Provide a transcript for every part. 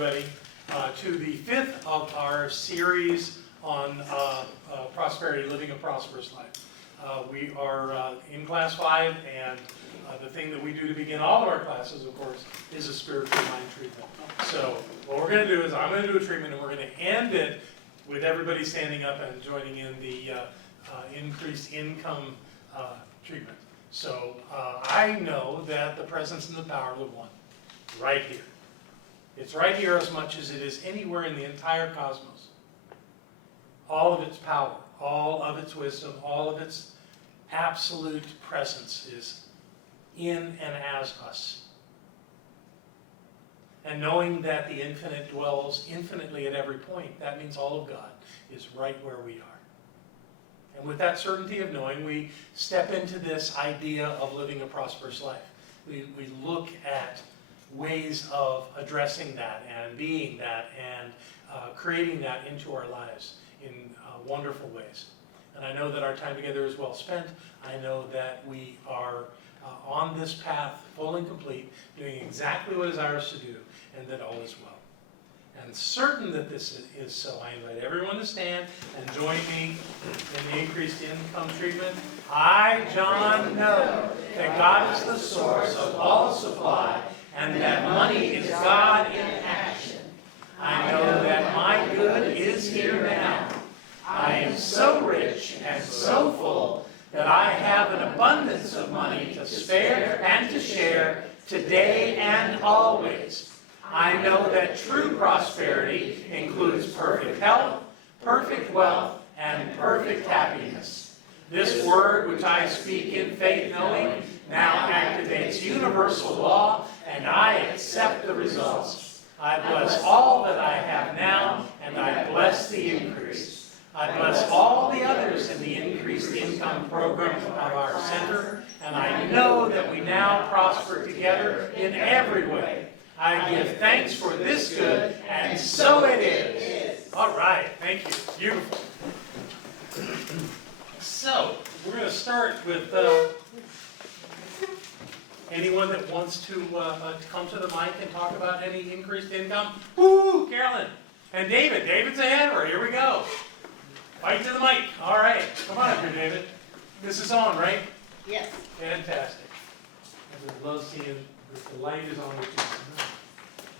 everybody to the fifth of our series on prosperity, living a prosperous life. We are in class 5, and the thing that we do to begin all of our classes, of course, is a spiritual mind treatment. So what we're going to do is I'm going to do a treatment, and we're going to end it with everybody standing up and joining in the increased income treatment. So I know that the presence and the power live one, right here. It's right here as much as it is anywhere in the entire cosmos. All of its power, all of its wisdom, all of its absolute presence is in and as us. And knowing that the infinite dwells infinitely at every point, that means all of God is right where we are. And with that certainty of knowing, we step into this idea of living a prosperous life. We look at ways of addressing that and being that and creating that into our lives in wonderful ways. And I know that our time together is well spent. I know that we are on this path, full and complete, doing exactly what is ours to do, and that all is well. And certain that this is so, I invite everyone to stand and join me in the increased income treatment. I, John, know that God is the source of all supply, and that money is God in action. I know that my good is here now. I am so rich and so full that I have an abundance of money to spare and to share today and always. I know that true prosperity includes perfect health, perfect wealth, and perfect happiness. This word which I speak in faith knowing now activates universal law, and I accept the results. I bless all that I have now, and I bless the increase. I bless all the others in the increased income program of our center, and I know that we now prosper together in every way. I give thanks for this good, and so it is. All right, thank you. Beautiful. So, we're going to start with anyone that wants to come to the mic and talk about any increased income. Woo, Carolyn. And David. David's ahead of her. Here we go. Fight to the mic. All right. Come on up here, David. This is on, right? Yes. Fantastic. I love seeing that the light is on.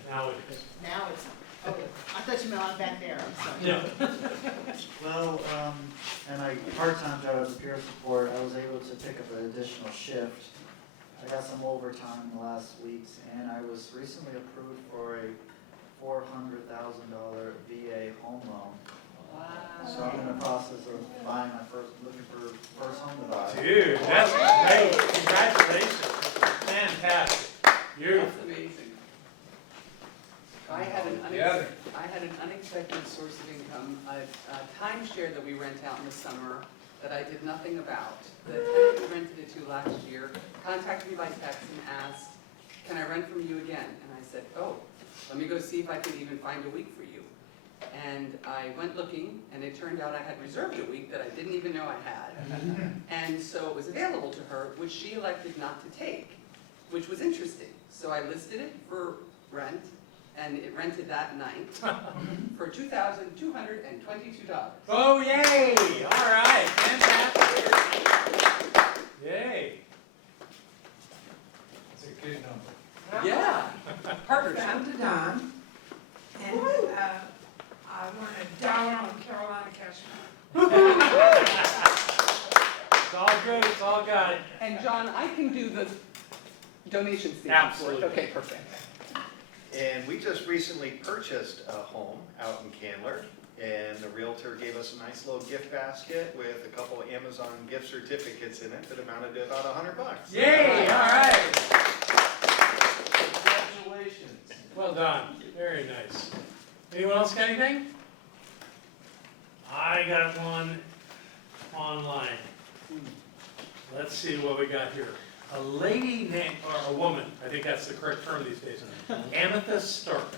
Now it is. Now it's, oh, I thought you meant on back there, I'm sorry. Yeah. Well, and part-time job as a peer support, I was able to pick up an additional shift. I got some overtime in the last weeks, and I was recently approved for a $400,000 VA home loan. Wow. So I'm in the process of buying looking for first home to buy. Dude, that's great. Congratulations. Fantastic. Beautiful. That's amazing. I had an unexpected source of income, a timeshare that we rent out in the summer that I did nothing about. The tenant we rented it to last year contacted me by text and asked, "Can I rent from you again?" And I said, "Oh, let me go see if I can even find a week for you." And I went looking, and it turned out I had reserved a week that I didn't even know I had. And so it was available to her, which she elected not to take, which was interesting. So I listed it for rent, and it rented that night for $2,222. Oh, yay! All right, fantastic. Yay. It's a good number. Yeah. Partnership. I'm to Don, and I want to down on Carolina Cashman. It's all good, it's all good. And John, I can do the donation statement for it. Absolutely. Okay, perfect. And we just recently purchased a home out in Candler, and the realtor gave us a nice little gift basket with a couple of Amazon gift certificates in it that amounted to about $100. Yay, all right. Congratulations. Well done, very nice. Anyone else got anything? I got one online. Let's see what we got here. A lady named, or a woman, I think that's the correct term these days, Amethyst Stark,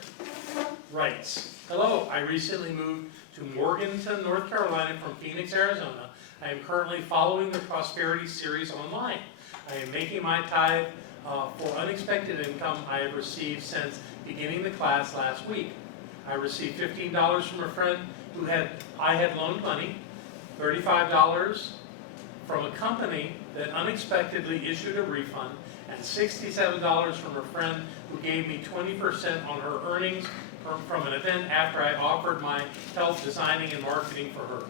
writes, "Hello, I recently moved to Morganton, North Carolina from Phoenix, Arizona. I am currently following the Prosperity series online. I am making my tithe for unexpected income I have received since beginning the class last week. I received $15 from a friend I had loaned money, $35 from a company that unexpectedly issued a refund, and $67 from a friend who gave me 20% on her earnings from an event after I offered my help designing and marketing for her.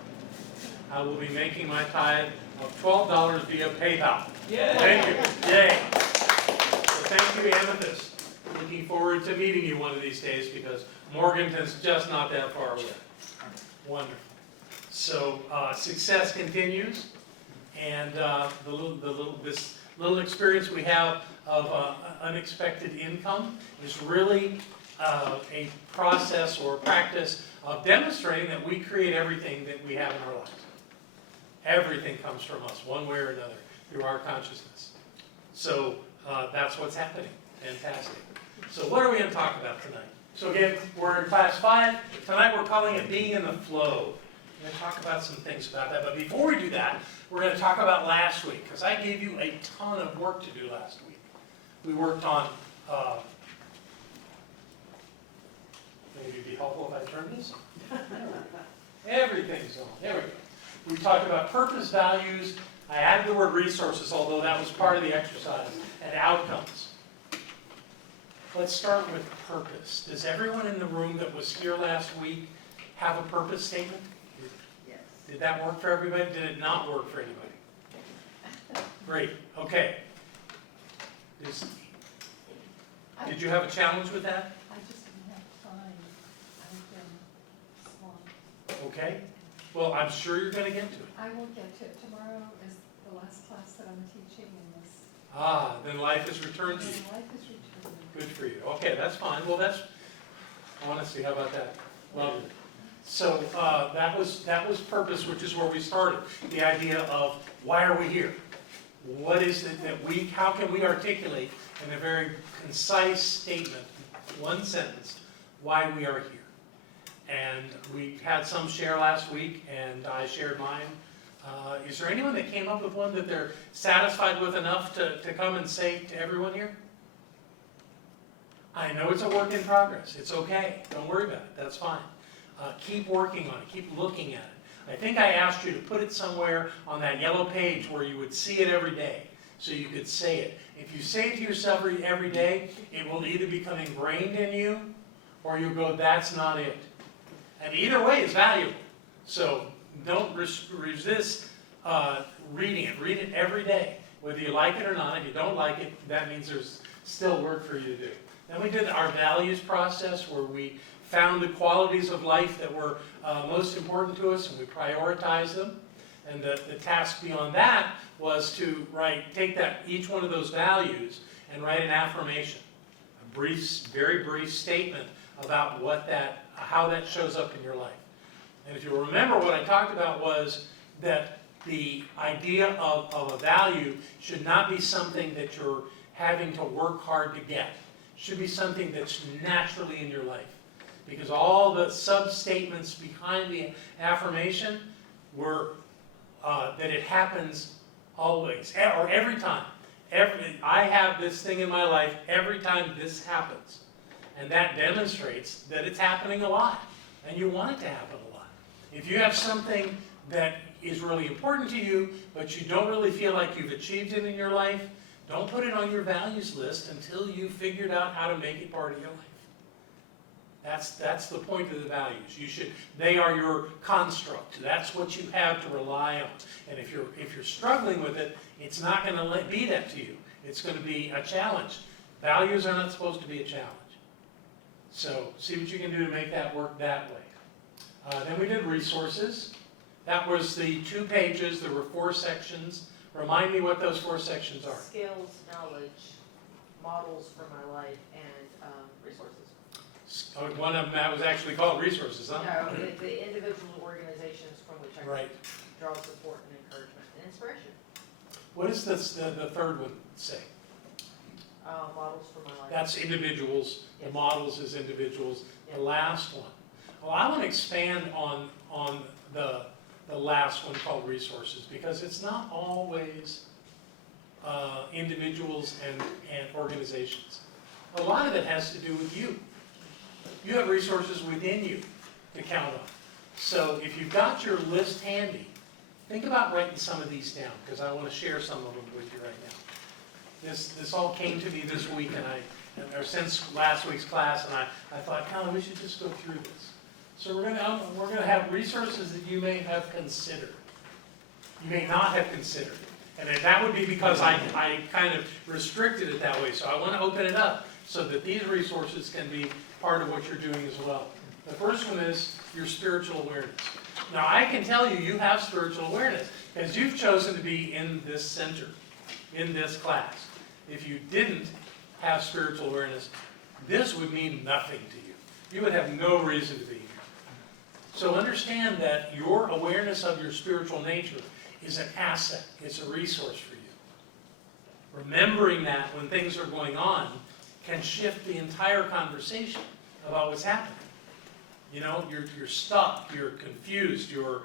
I will be making my tithe of $12 via PayPal. Yay! Thank you. Yay. So thank you, Amethyst. Looking forward to meeting you one of these days because Morganton's just not that far away. Wonderful. So success continues, and this little experience we have of unexpected income is really a process or practice of demonstrating that we create everything that we have in our lives. Everything comes from us, one way or another, through our consciousness. So that's what's happening. Fantastic. So what are we going to talk about tonight? So again, we're in class 5. Tonight we're calling it being in the flow. We're going to talk about some things about that. But before we do that, we're going to talk about last week, because I gave you a ton of work to do last week. We worked on, maybe it'd be helpful if I turn this on. Everything's on. There we go. We talked about purpose, values. I added the word resources, although that was part of the exercise, and outcomes. Let's start with purpose. Does everyone in the room that was here last week have a purpose statement? Yes. Did that work for everybody? Did it not work for anybody? Great, okay. Did you have a challenge with that? I just didn't have time. I've been swamped. Okay. Well, I'm sure you're going to get to it. I will get to it. Tomorrow is the last class that I'm teaching in this. Then life is returned to you. And life is returning. Good for you. Okay, that's fine. Well, that's, honestly, how about that? Lovely. So that was purpose, which is where we started. The idea of why are we here? What is it that how can we articulate in a very concise statement, one sentence, why we are here? And we had some share last week, and I shared mine. Is there anyone that came up with one that they're satisfied with enough to come and say to everyone here? I know it's a work in progress. It's okay. Don't worry about it. That's fine. Keep working on it. Keep looking at it. I think I asked you to put it somewhere on that yellow page where you would see it every day, so you could say it. If you say it to yourself every day, it will either become ingrained in you, or you'll go, that's not it. And either way is valuable. So don't resist reading it. Read it every day, whether you like it or not. If you don't like it, that means there's still work for you to do. Then we did our values process, where we found the qualities of life that were most important to us, and we prioritized them. And the task beyond that was to take each one of those values and write an affirmation, a brief, very brief statement about how that shows up in your life. And if you remember, what I talked about was that the idea of a value should not be something that you're having to work hard to get. It should be something that's naturally in your life. Because all the sub-statements behind the affirmation were that it happens always, or every time. I have this thing in my life every time this happens. And that demonstrates that it's happening a lot, and you want it to happen a lot. If you have something that is really important to you, but you don't really feel like you've achieved it in your life, don't put it on your values list until you've figured out how to make it part of your life. That's the point of the values. They are your construct. That's what you have to rely on. And if you're struggling with it, it's not going to be that to you. It's going to be a challenge. Values are not supposed to be a challenge. So see what you can do to make that work that way. Then we did resources. That was the 2 pages. There were 4 sections. Remind me what those 4 sections are. Skills, knowledge, models for my life, and resources. One of them that was actually called resources, huh? No, the individual organizations from which I Right. draw support and encouragement and inspiration. What does the third one say? Models for my life. That's individuals. The Yes. models is individuals. The Yes. last one. Well, I want to expand on the last one called resources, because it's not always individuals and organizations. A lot of it has to do with you. You have resources within you to count on. So if you've got your list handy, think about writing some of these down, because I want to share some of them with you right now. This all came to me this week, or since last week's class, and I thought, Colin, we should just go through this. So we're gonna have resources that you may have considered. You may not have considered. And that would be because I kind of restricted it that way. So I want to open it up so that these resources can be part of what you're doing as well. The first one is your spiritual awareness. Now I can tell you have spiritual awareness because you've chosen to be in this center, in this class. If you didn't have spiritual awareness, this would mean nothing to you. You would have no reason to be here. So understand that your awareness of your spiritual nature is an asset. It's a resource for you. Remembering that when things are going on can shift the entire conversation about what's happening. You know, you're stuck, you're confused, you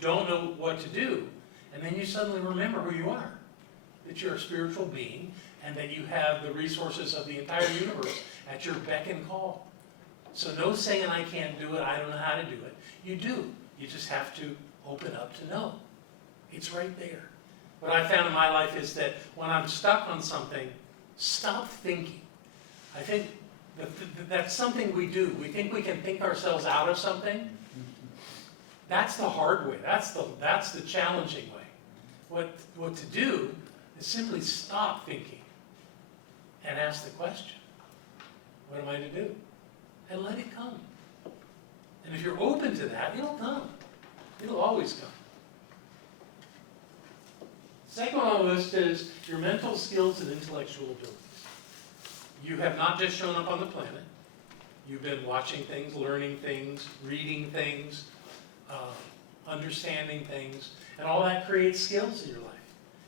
don't know what to do, and then you suddenly remember who you are. That you're a spiritual being, and that you have the resources of the entire universe at your beck and call. So no saying I can't do it, I don't know how to do it. You do. You just have to open up to know. It's right there. What I found in my life is that when I'm stuck on something, stop thinking. I think that's something we do. We think we can think ourselves out of something. That's the hard way. That's the challenging way. What to do is simply stop thinking and ask the question, what am I to do? And let it come. And if you're open to that, it'll come. It'll always come. Second on the list is your mental skills and intellectual abilities. You have not just shown up on the planet. You've been watching things, learning things, reading things, understanding things, and all that creates skills in your life.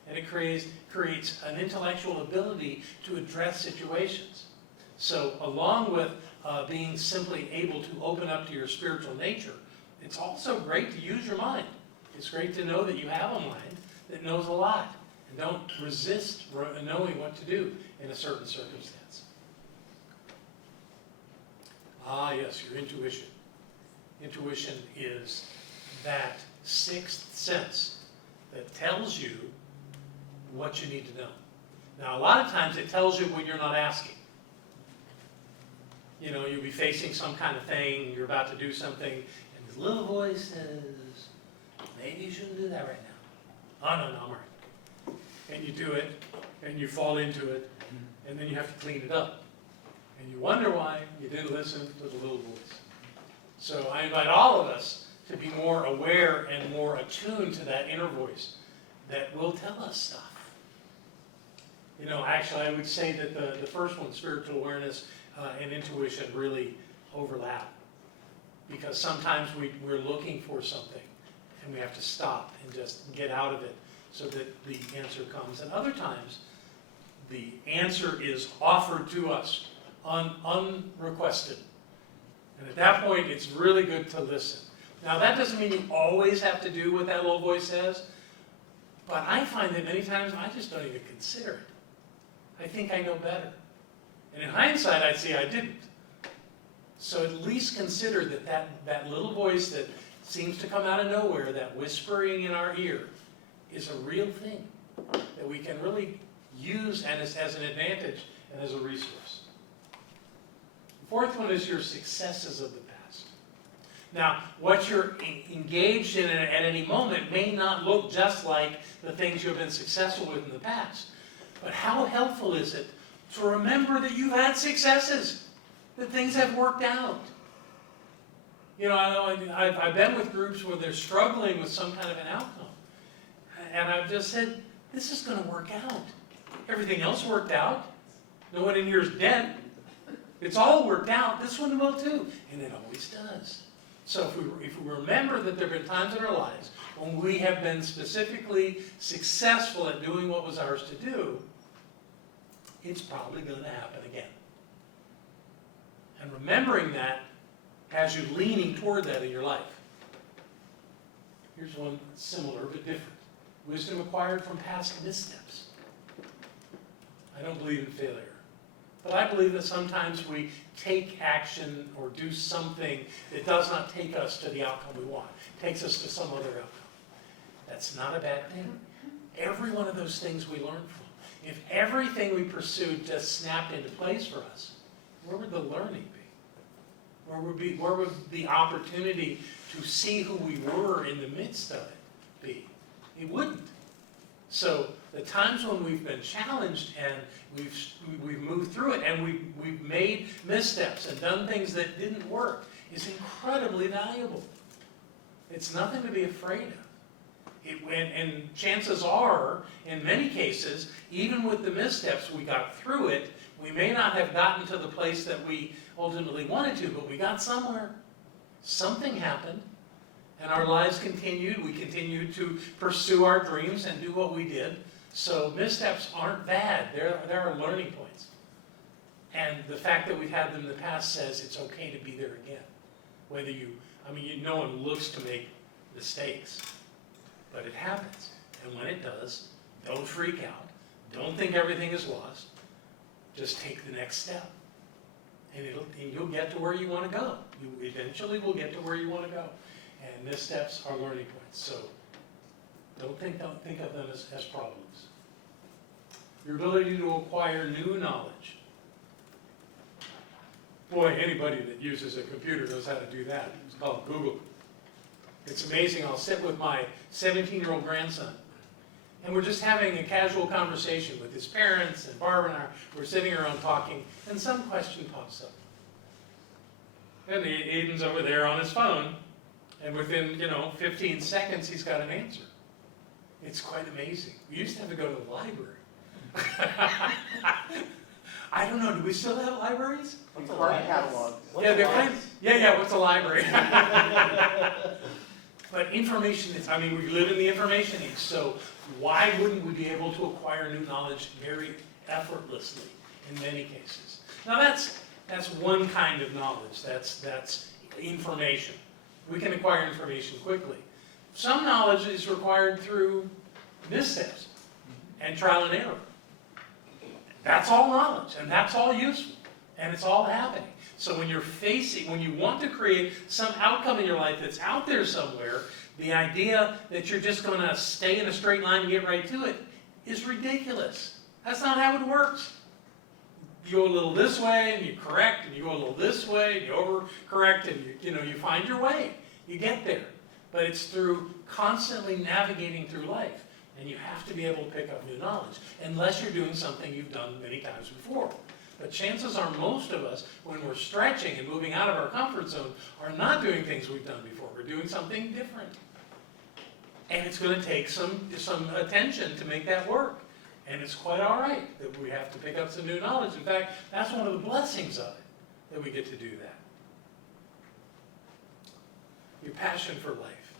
And it creates an intellectual ability to address situations. So along with being simply able to open up to your spiritual nature, it's also great to use your mind. It's great to know that you have a mind that knows a lot and don't resist knowing what to do in a certain circumstance. Ah, yes, your intuition. Intuition is that sixth sense that tells you what you need to know. Now, a lot of times it tells you when you're not asking. You know, you'll be facing some kind of thing, you're about to do something, and this little voice says, maybe you shouldn't do that right now. Oh, no, I'm all right. And you do it, and you fall into it, and then you have to clean it up. And you wonder why you didn't listen to the little voice. So I invite all of us to be more aware and more attuned to that inner voice that will tell us stuff. You know, actually, I would say that the first one, spiritual awareness and intuition, really overlap. Because sometimes we're looking for something, and we have to stop and just get out of it so that the answer comes. And other times, the answer is offered to us unrequested. And at that point, it's really good to listen. Now, that doesn't mean you always have to do what that little voice says, but I find that many times I just don't even consider it. I think I know better. And in hindsight, I'd say I didn't. So at least consider that little voice that seems to come out of nowhere, that whispering in our ear, is a real thing that we can really use and as an advantage and as a resource. The fourth one is your successes of the past. Now, what you're engaged in at any moment may not look just like the things you've been successful with in the past. But how helpful is it to remember that you've had successes, that things have worked out? You know, I've been with groups where they're struggling with some kind of an outcome. And I've just said, this is going to work out. Everything else worked out. No one in here is dead. It's all worked out. This one will too. And it always does. So if we remember that there have been times in our lives when we have been specifically successful at doing what was ours to do, it's probably going to happen again. And remembering that has you leaning toward that in your life. Here's one similar but different. wisdom acquired from past missteps. I don't believe in failure. But I believe that sometimes we take action or do something that does not take us to the outcome we want, takes us to some other outcome. That's not a bad thing. Every one of those things we learn from. If everything we pursued just snapped into place for us, where would the learning be? Where would the opportunity to see who we were in the midst of it be? It wouldn't. So the times when we've been challenged and we've moved through it and we've made missteps and done things that didn't work is incredibly valuable. It's nothing to be afraid of. And chances are, in many cases, even with the missteps, we got through it. We may not have gotten to the place that we ultimately wanted to, but we got somewhere. Something happened, and our lives continued. We continued to pursue our dreams and do what we did. So missteps aren't bad. There are learning points. And the fact that we've had them in the past says it's okay to be there again. Whether no one looks to make mistakes, but it happens. And when it does, don't freak out. Don't think everything is lost. Just take the next step. And you'll get to where you want to go. You eventually will get to where you want to go. And missteps are learning points. So don't think of them as problems. Your ability to acquire new knowledge. Boy, anybody that uses a computer knows how to do that. It's called Google. It's amazing. I'll sit with my 17-year-old grandson, and we're just having a casual conversation with his parents, and Barbara and I, we're sitting around talking, and some question pops up. And Aiden's over there on his phone, and within, 15 seconds, he's got an answer. It's quite amazing. We used to have to go to the library. I don't know, do we still have libraries? What's a library? Catalog. Yeah, they're kind of, yeah, what's a library? But information is, we live in the information age, so why wouldn't we be able to acquire new knowledge very effortlessly in many cases? Now that's one kind of knowledge, that's information. We can acquire information quickly. Some knowledge is required through missteps and trial and error. That's all knowledge, and that's all useful, and it's all happening. So when you want to create some outcome in your life that's out there somewhere, the idea that you're just going to stay in a straight line and get right to it is ridiculous. That's not how it works. You go a little this way, and you correct, and you go a little this way, and you overcorrect, and you find your way. You get there. But it's through constantly navigating through life. And you have to be able to pick up new knowledge, unless you're doing something you've done many times before. But chances are most of us, when we're stretching and moving out of our comfort zone, are not doing things we've done before. We're doing something different. And it's going to take some attention to make that work. And it's quite all right that we have to pick up some new knowledge. In fact, that's one of the blessings of it, that we get to do that. Your passion for life.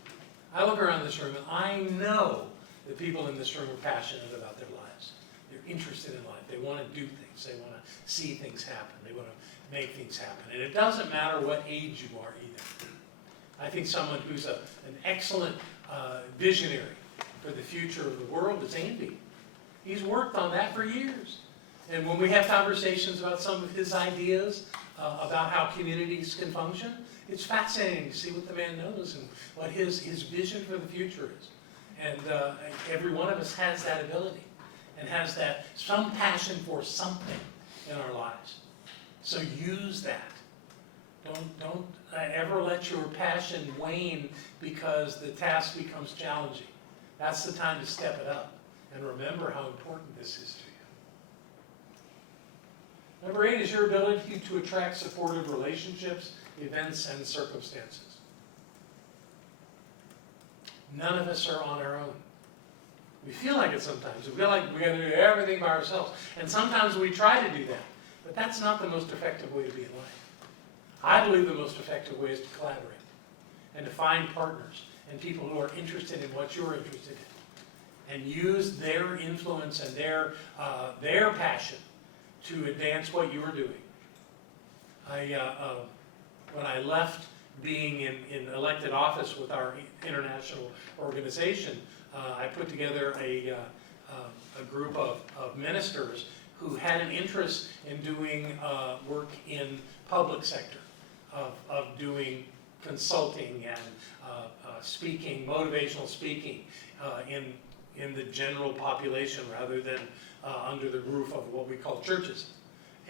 I look around this room and I know the people in this room are passionate about their lives. They're interested in life. They want to do things. They want to see things happen. They want to make things happen. And it doesn't matter what age you are either. I think someone who's an excellent visionary for the future of the world is Andy. He's worked on that for years. And when we have conversations about some of his ideas about how communities can function, it's fascinating to see what the man knows and what his vision for the future is. And every one of us has that ability and has some passion for something in our lives. So use that. Don't ever let your passion wane because the task becomes challenging. That's the time to step it up and remember how important this is to you. Number 8 is your ability to attract supportive relationships, events, and circumstances. None of us are on our own. We feel like it sometimes. We feel like we got to do everything by ourselves. And sometimes we try to do that. But that's not the most effective way to be in life. I believe the most effective way is to collaborate and to find partners and people who are interested in what you're interested in. And use their influence and their passion to advance what you are doing. When I left being in elected office with our international organization, I put together a group of ministers who had an interest in doing work in public sector, of doing consulting and speaking, motivational speaking in the general population rather than under the roof of what we call churches.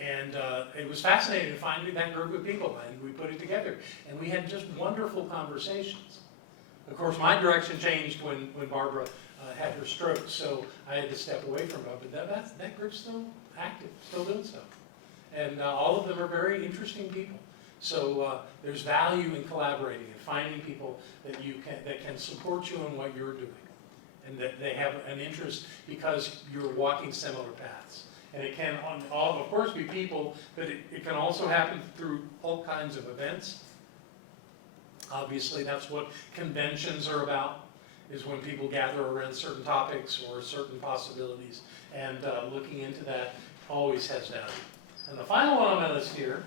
And it was fascinating to find that group of people, and we put it together. And we had just wonderful conversations. Of course, my direction changed when Barbara had her stroke, so I had to step away from it. But that group's still active, still doing so. And all of them are very interesting people. So there's value in collaborating and finding people that can support you in what you're doing, and that they have an interest because you're walking similar paths. And it can, of course, be people, but it can also happen through all kinds of events. Obviously, that's what conventions are about, is when people gather around certain topics or certain possibilities. And looking into that always has value. And the final one on my list here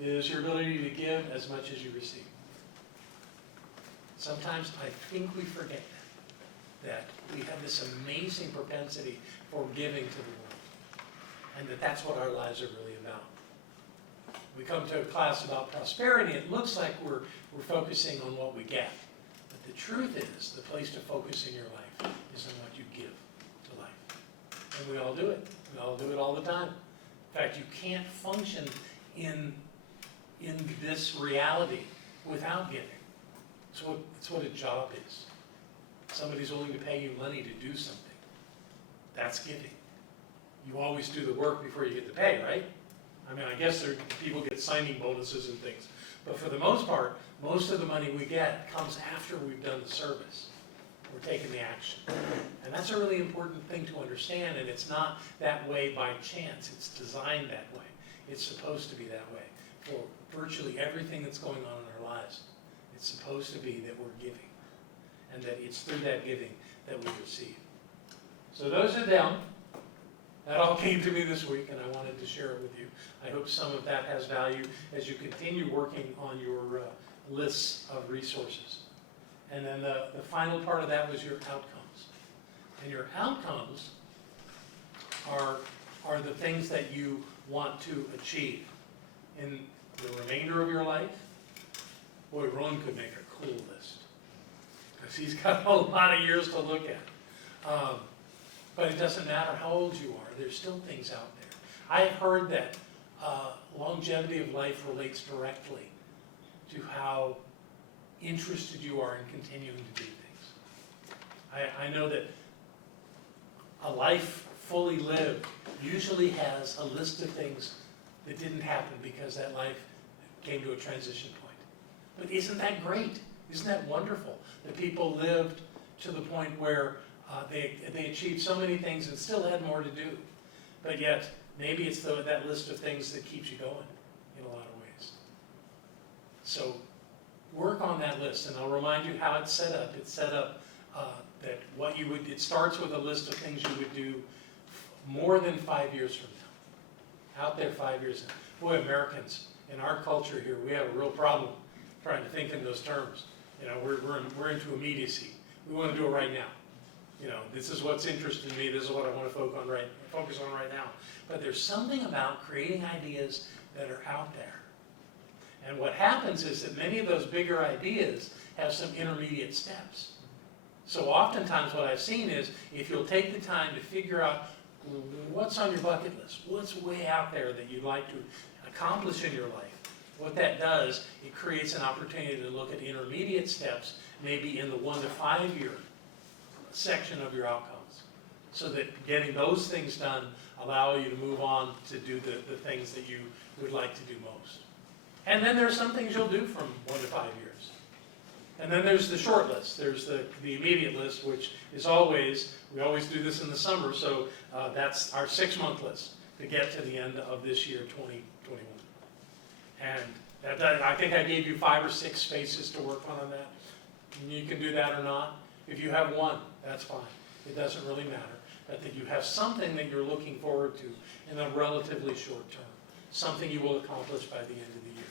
is your ability to give as much as you receive. Sometimes I think we forget that we have this amazing propensity for giving to the world, and that's what our lives are really about. We come to a class about prosperity, it looks like we're focusing on what we get. But the truth is, the place to focus in your life is on what you give to life. And we all do it. We all do it all the time. In fact, you can't function in this reality without giving. It's what a job is. Somebody's willing to pay you money to do something. That's giving. You always do the work before you get the pay, right? I mean, I guess people get signing bonuses and things. But for the most part, most of the money we get comes after we've done the service. We're taking the action. And that's a really important thing to understand, and it's not that way by chance. It's designed that way. It's supposed to be that way for virtually everything that's going on in our lives. It's supposed to be that we're giving, and that it's through that giving that we receive. So those are them. That all came to me this week, and I wanted to share it with you. I hope some of that has value as you continue working on your lists of resources. And then the final part of that was your outcomes. And your outcomes are the things that you want to achieve in the remainder of your life. Boy, Ron could make a cool list, because he's got a lot of years to look at. But it doesn't matter how old you are, there's still things out there. I have heard that longevity of life relates directly to how interested you are in continuing to do things. I know that a life fully lived usually has a list of things that didn't happen because that life came to a transition point. But isn't that great? Isn't that wonderful that people lived to the point where they achieved so many things and still had more to do? But yet, maybe it's that list of things that keeps you going in a lot of ways. So work on that list, and I'll remind you how it's set up. It's set up that it starts with a list of things you would do more than 5 years from now. Out there 5 years. Boy, Americans, in our culture here, we have a real problem trying to think in those terms. You know, we're into immediacy. We want to do it right now. You know, this is what's interesting me. This is what I want to focus on right now. But there's something about creating ideas that are out there. And what happens is that many of those bigger ideas have some intermediate steps. So oftentimes what I've seen is if you'll take the time to figure out what's on your bucket list, what's way out there that you'd like to accomplish in your life, what that does, it creates an opportunity to look at intermediate steps, maybe in the 1 to 5 year section of your outcomes, so that getting those things done allow you to move on to do the things that you would like to do most. And then there's some things you'll do from 1 to 5 years. And then there's the short list. There's the immediate list, which is we always do this in the summer, so that's our 6-month list to get to the end of this year, 2021. And I think I gave you 5 or 6 spaces to work on that. And you can do that or not. If you have one, that's fine. It doesn't really matter. But that you have something that you're looking forward to in a relatively short term. Something you will accomplish by the end of the year.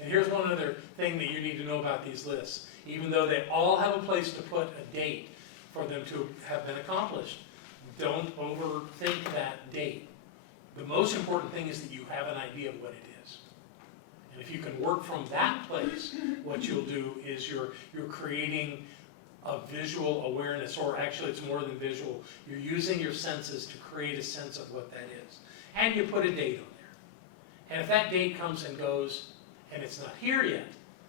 And here's one other thing that you need to know about these lists. Even though they all have a place to put a date, for them to have been accomplished. Don't overthink that date. The most important thing is that you have an idea of what it is. And if you can work from that place, what you'll do is you're creating a visual awareness, or actually it's more than visual. You're using your senses to create a sense of what that is. And you put a date on there. And if that date comes and goes and it's not here yet,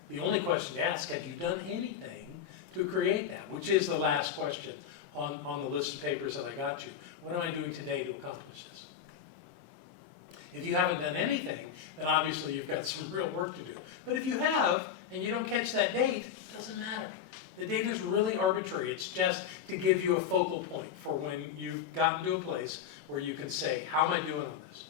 the only question to ask, have you done anything to create that? Which is the last question on the list of papers that I got you. What am I doing today to accomplish this? If you haven't done anything, then obviously you've got some real work to do. But if you have, and you don't catch that date, it doesn't matter. The date is really arbitrary. It's just to give you a focal point for when you've gotten to a place where you can say, how am I doing on this?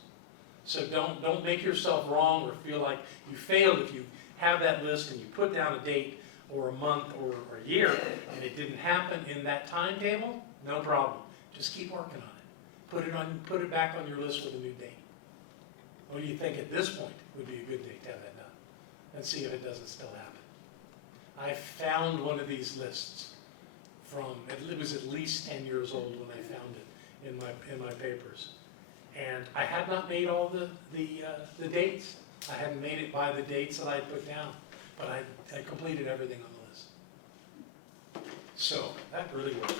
So don't make yourself wrong or feel like you failed if you have that list and you put down a date or a month or a year and it didn't happen in that timetable, no problem. Just keep working on it. Put it back on your list with a new date. What do you think at this point would be a good date to have that done? And see if it doesn't still happen. I found one of these lists it was at least 10 years old when I found it in my papers. And I had not made all the dates. I hadn't made it by the dates that I put down, but I completed everything on the list. So that really worked.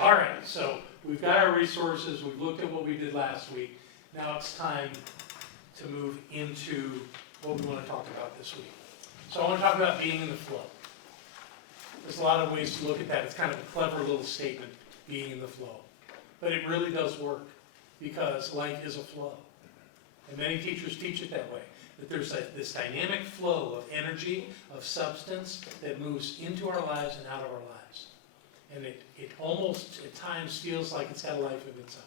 All right, so we've got our resources. We've looked at what we did last week. Now it's time to move into what we want to talk about this week. So I want to talk about being in the flow. There's a lot of ways to look at that. It's kind of a clever little statement, being in the flow. But it really does work because life is a flow. And many teachers teach it that way, that there's this dynamic flow of energy, of substance that moves into our lives and out of our lives. And it almost at times feels like it's got a life of its own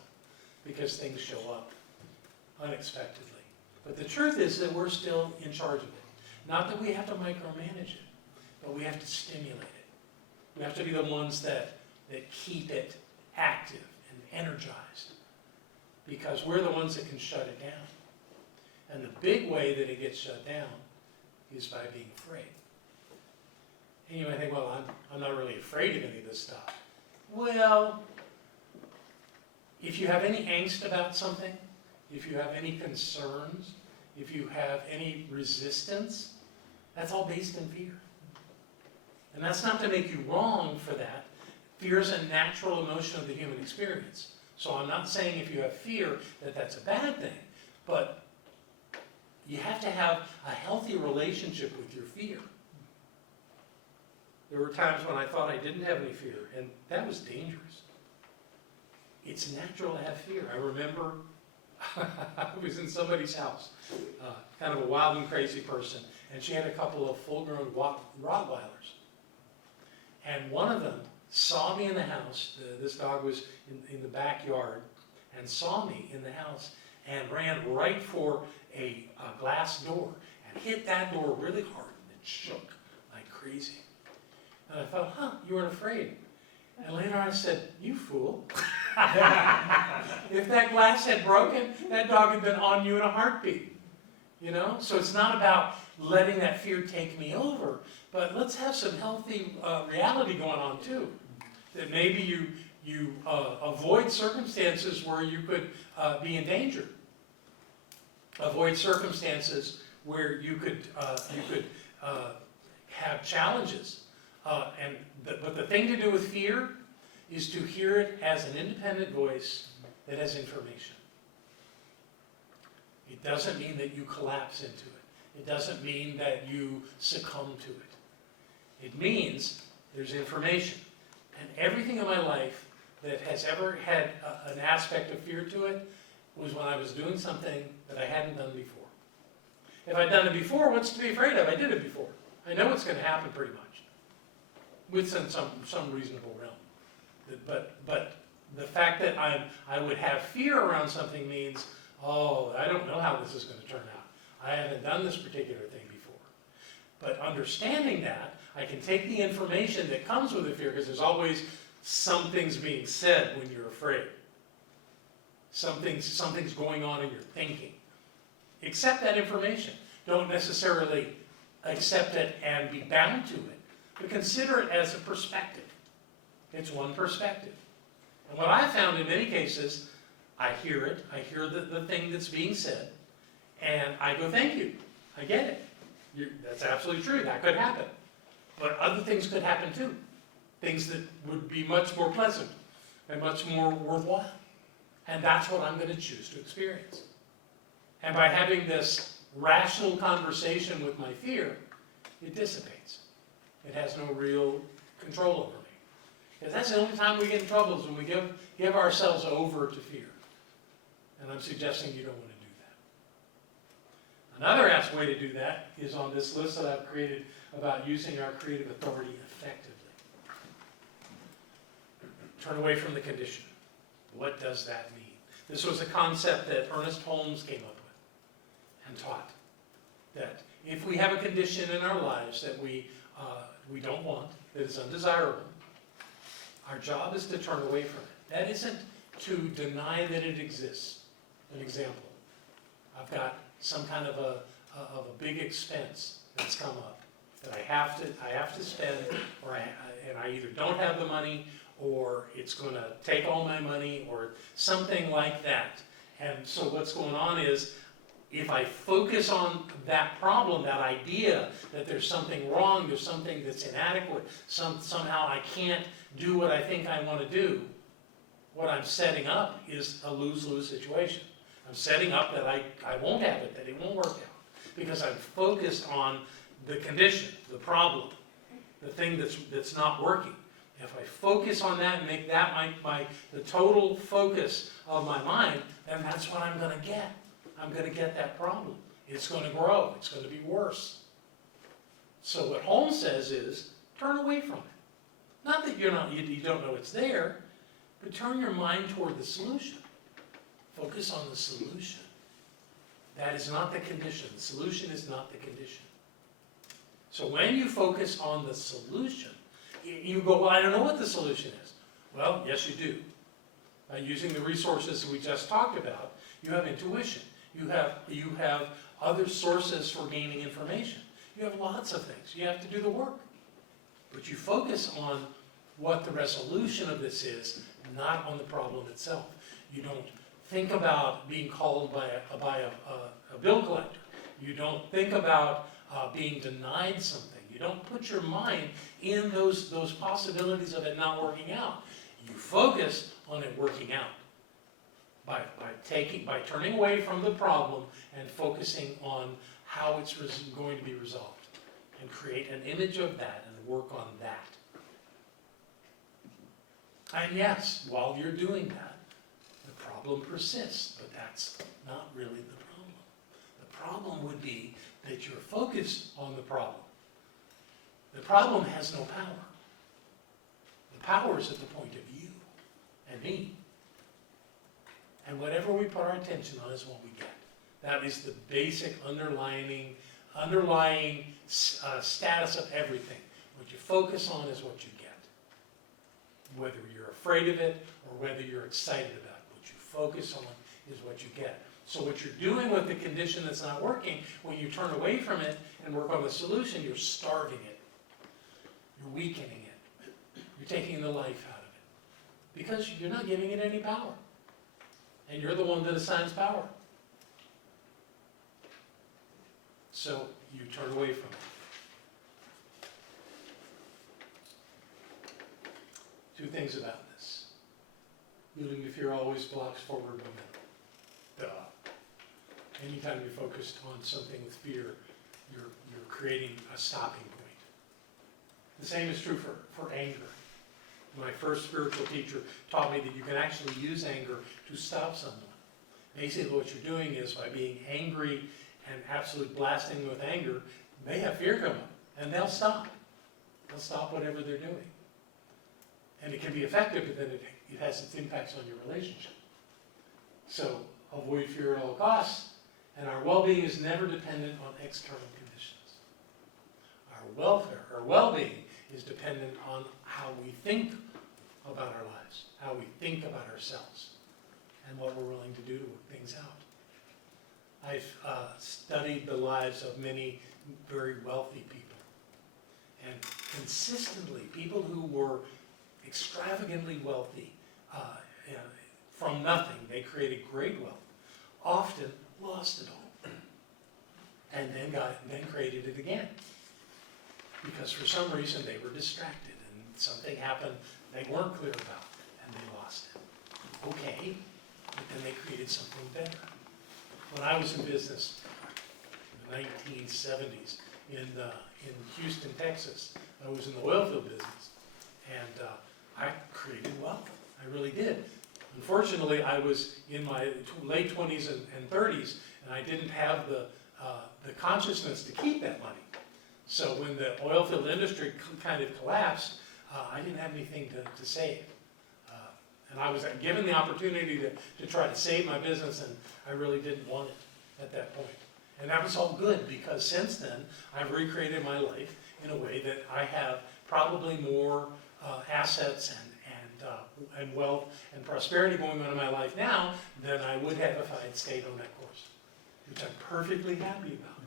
because things show up unexpectedly. But the truth is that we're still in charge of it. Not that we have to micromanage it, but we have to stimulate it. We have to be the ones that keep it active and energized because we're the ones that can shut it down. And the big way that it gets shut down is by being afraid. And you might think, well, I'm not really afraid of any of this stuff. Well, if you have any angst about something, if you have any concerns, if you have any resistance, that's all based in fear. And that's not to make you wrong for that. Fear is a natural emotion of the human experience. So I'm not saying if you have fear that that's a bad thing, but you have to have a healthy relationship with your fear. There were times when I thought I didn't have any fear, and that was dangerous. It's natural to have fear. I remember I was in somebody's house, kind of a wild and crazy person, and she had a couple of full-grown Rottweilers. And one of them saw me in the house. This dog was in the backyard and saw me in the house and ran right for a glass door and hit that door really hard, and it shook like crazy. And I thought, you weren't afraid. And later on I said, you fool. If that glass had broken, that dog had been on you in a heartbeat. You know? So it's not about letting that fear take me over, but let's have some healthy reality going on too. That maybe you avoid circumstances where you could be in danger. Avoid circumstances where you could have challenges. But the thing to do with fear is to hear it as an independent voice that has information. It doesn't mean that you collapse into it. It doesn't mean that you succumb to it. It means there's information. And everything in my life that has ever had an aspect of fear to it was when I was doing something that I hadn't done before. If I'd done it before, what's to be afraid of? I did it before. I know it's going to happen pretty much, within some reasonable realm. But the fact that I would have fear around something means, I don't know how this is going to turn out. I haven't done this particular thing before. But understanding that, I can take the information that comes with the fear, because there's always some things being said when you're afraid. Something's going on in your thinking. Accept that information. Don't necessarily accept it and be bound to it, but consider it as a perspective. It's one perspective. And what I found in many cases, I hear it, I hear the thing that's being said, and I go, thank you, I get it. That's absolutely true, that could happen. But other things could happen too. Things that would be much more pleasant and much more worthwhile. And that's what I'm going to choose to experience. And by having this rational conversation with my fear, it dissipates. It has no real control over me. Because that's the only time we get in trouble is when we give ourselves over to fear. And I'm suggesting you don't want to do that. Another way to do that is on this list that I've created about using our creative authority effectively. Turn away from the condition. What does that mean? This was a concept that Ernest Holmes came up with and taught. That if we have a condition in our lives that we don't want, that is undesirable, our job is to turn away from it. That isn't to deny that it exists. An example, I've got some kind of a big expense that's come up that I have to spend, and I either don't have the money, or it's going to take all my money, or something like that. And so what's going on is, if I focus on that problem, that idea that there's something wrong, there's something that's inadequate, somehow I can't do what I think I want to do, what I'm setting up is a lose-lose situation. I'm setting up that I won't have it, that it won't work out, because I'm focused on the condition, the problem, the thing that's not working. If I focus on that and make that the total focus of my mind, then that's what I'm going to get. I'm going to get that problem. It's going to grow. It's going to be worse. So what Holmes says is, turn away from it. Not that you don't know it's there, but turn your mind toward the solution. Focus on the solution. That is not the condition. The solution is not the condition. So when you focus on the solution, you go, well, I don't know what the solution is. Well, yes, you do. By using the resources we just talked about, you have intuition. You have other sources for gaining information. You have lots of things. You have to do the work. But you focus on what the resolution of this is, not on the problem itself. You don't think about being called by a bill collector. You don't think about being denied something. You don't put your mind in those possibilities of it not working out. You focus on it working out by turning away from the problem and focusing on how it's going to be resolved, and create an image of that and work on that. And yes, while you're doing that, the problem persists, but that's not really the problem. The problem would be that you're focused on the problem. The problem has no power. The power is at the point of you and me. And whatever we put our attention on is what we get. That is the basic underlying status of everything. What you focus on is what you get. Whether you're afraid of it or whether you're excited about it, what you focus on is what you get. So what you're doing with the condition that's not working, when you turn away from it and work on the solution, you're starving it. You're weakening it. You're taking the life out of it. Because you're not giving it any power. And you're the one that assigns power. So you turn away from it. Two things about this. Yielding to fear always blocks forward momentum. Duh. Anytime you're focused on something with fear, you're creating a stopping point. The same is true for anger. My first spiritual teacher taught me that you can actually use anger to stop someone. Basically what you're doing is, by being angry and absolutely blasting them with anger, they have fear come up, and they'll stop. They'll stop whatever they're doing. And it can be effective, but then it has its impacts on your relationship. So avoid fear at all costs, and our well-being is never dependent on external conditions. Our welfare, our well-being is dependent on how we think about our lives, how we think about ourselves, and what we're willing to do to work things out. I've studied the lives of many very wealthy people, and consistently, people who were extravagantly wealthy you know, from nothing. They created great wealth, often lost it all, and then created it again. Because for some reason they were distracted and something happened they weren't clear about and they lost it. Okay, but then they created something better. When I was in business in the 1970s in Houston, Texas, I was in the oil field business, and I created wealth. I really did. Unfortunately, I was in my late 20s and 30s, and I didn't have the consciousness to keep that money. So when the oil field industry kind of collapsed, I didn't have anything to save. And I was given the opportunity to try to save my business, and I really didn't want it at that point. And that was all good, because since then, I've recreated my life in a way that I have probably more assets and wealth and prosperity going on in my life now than I would have if I had stayed on that course, which I'm perfectly happy about.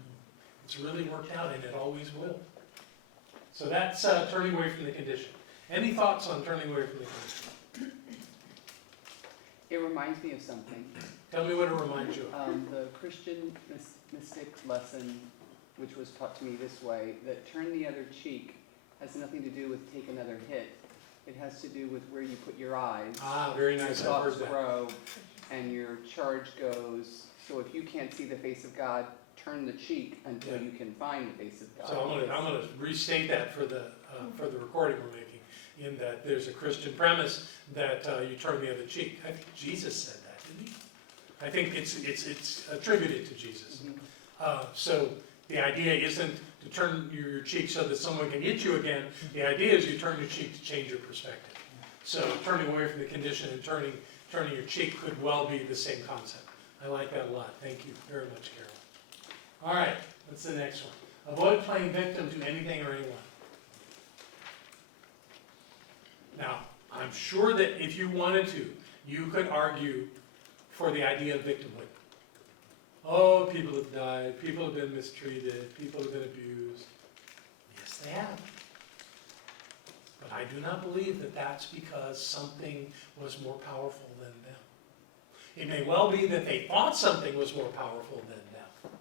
It's really worked out, and it always will. So that's turning away from the condition. Any thoughts on turning away from the condition? It reminds me of something. Tell me what it reminds you of. The Christian mystic lesson, which was taught to me this way, that turn the other cheek has nothing to do with take another hit. It has to do with where you put your eyes. Ah, very Your nice. I've thoughts heard that. grow, and your charge goes. So if you can't see the face of God, turn the cheek until you can find the face of God. So I'm gonna restate that for the recording we're making, in that there's a Christian premise that you turn the other cheek. I think Jesus said that, didn't he? I think it's attributed to Jesus. So the idea isn't to turn your cheek so that someone can hit you again. The idea is you turn your cheek to change your perspective. So turning away from the condition and turning your cheek could well be the same concept. I like that a lot. Thank you very much, Carol. All right, what's the next one? Avoid playing victim to anything or anyone. Now, I'm sure that if you wanted to, you could argue for the idea of victimhood. Oh, people have died, people have been mistreated, people have been abused. Yes, they have. But I do not believe that that's because something was more powerful than them. It may well be that they thought something was more powerful than them.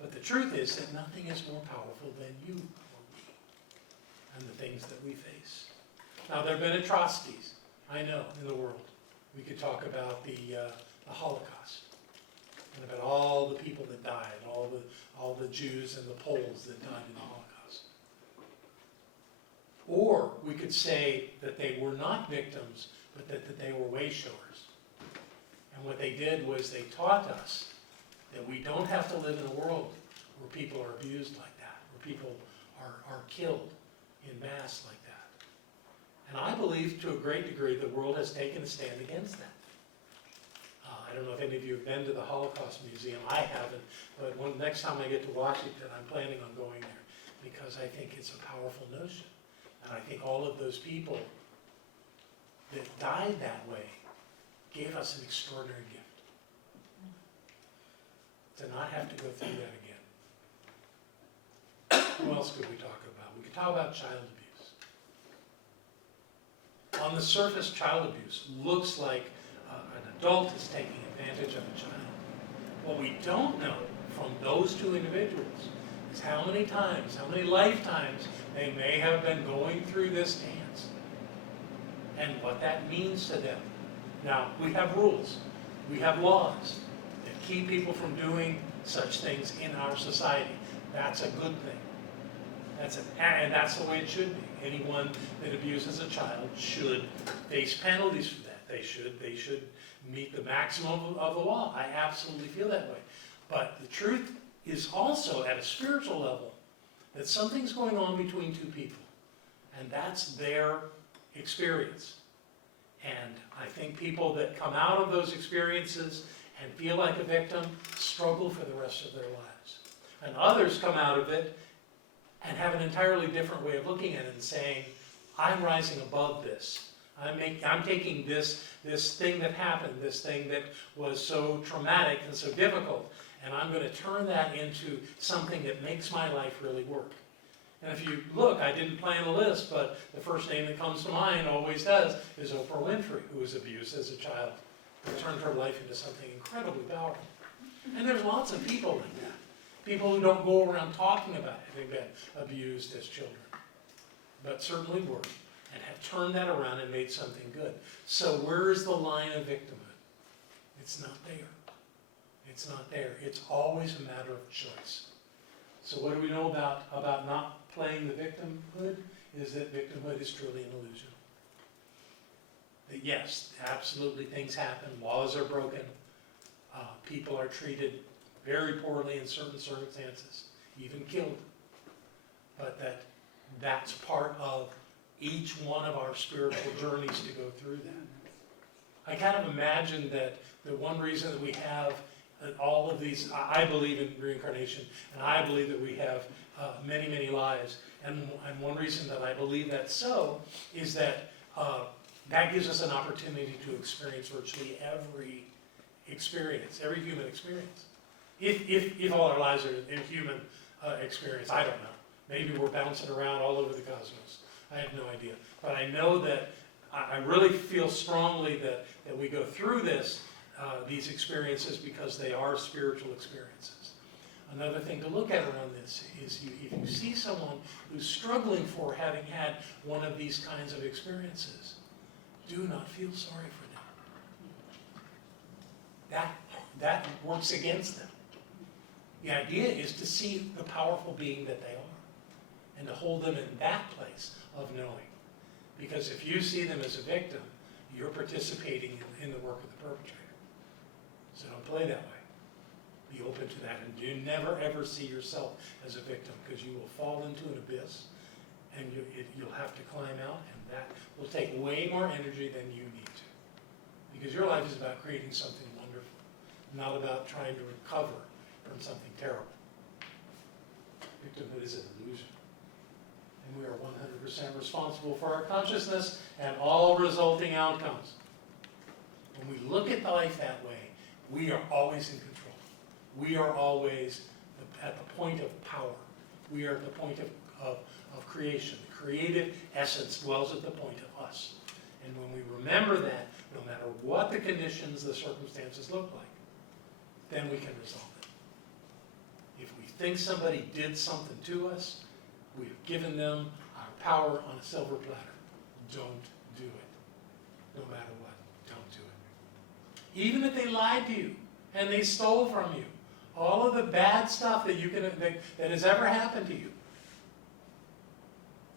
But the truth is that nothing is more powerful than you or me and the things that we face. Now, there have been atrocities, I know, in the world. We could talk about the Holocaust and about all the people that died, all the Jews and the Poles that died in the Holocaust. Or we could say that they were not victims, but that they were way showers. And what they did was they taught us that we don't have to live in a world where people are abused like that, where people are killed in mass like that. And I believe to a great degree the world has taken a stand against that. I don't know if any of you have been to the Holocaust Museum. I haven't, but next time I get to Washington, I'm planning on going there because I think it's a powerful notion. And I think all of those people that died that way gave us an extraordinary gift. To not have to go through that again. Who else could we talk about? We could talk about child abuse. On the surface, child abuse looks like an adult is taking advantage of a child. What we don't know from those two individuals is how many times, how many lifetimes they may have been going through this dance and what that means to them. Now, we have rules, we have laws that keep people from doing such things in our society. That's a good thing. And that's the way it should be. Anyone that abuses a child should face penalties for that. They should meet the maximum of the law. I absolutely feel that way. But the truth is also at a spiritual level that something's going on between two people, and that's their experience. And I think people that come out of those experiences and feel like a victim struggle for the rest of their lives. And others come out of it and have an entirely different way of looking at it and saying, I'm rising above this. I'm taking this thing that happened, this thing that was so traumatic and so difficult, and I'm going to turn that into something that makes my life really work. And if you look, I didn't plan a list, but the first name that comes to mind, always does, is Oprah Winfrey, who was abused as a child, but turned her life into something incredibly powerful. And there's lots of people like that. People who don't go around talking about having been abused as children, but certainly were, and have turned that around and made something good. So where is the line of victimhood? It's not there. It's not there. It's always a matter of choice. So what do we know about not playing the victimhood? Is that victimhood is truly an illusion. That yes, absolutely things happen, laws are broken, people are treated very poorly in certain circumstances, even killed. But that's part of each one of our spiritual journeys to go through that. I kind of imagine that the one reason that we have all of these, I believe in reincarnation, and I believe that we have many, many lives. And one reason that I believe that's so is that that gives us an opportunity to experience virtually every experience, every human experience. If all our lives are in human experience, I don't know. Maybe we're bouncing around all over the cosmos. I have no idea. But I know that I really feel strongly that we go through these experiences because they are spiritual experiences. Another thing to look at around this is if you see someone who's struggling for having had one of these kinds of experiences, do not feel sorry for them. That works against them. The idea is to see the powerful being that they are and to hold them in that place of knowing. Because if you see them as a victim, you're participating in the work of the perpetrator. So don't play that way. Be open to that, and do never ever see yourself as a victim, because you will fall into an abyss and you'll have to climb out, and that will take way more energy than you need to. Because your life is about creating something wonderful, not about trying to recover from something terrible. Victimhood is an illusion. And we are 100% responsible for our consciousness and all resulting outcomes. When we look at life that way, we are always in control. We are always at the point of power. We are at the point of creation. The creative essence dwells at the point of us. And when we remember that, no matter what the conditions, the circumstances look like, then we can resolve it. If we think somebody did something to us, we have given them our power on a silver platter. Don't do it. No matter what, don't do it. Even if they lied to you and they stole from you, all of the bad stuff that has ever happened to you,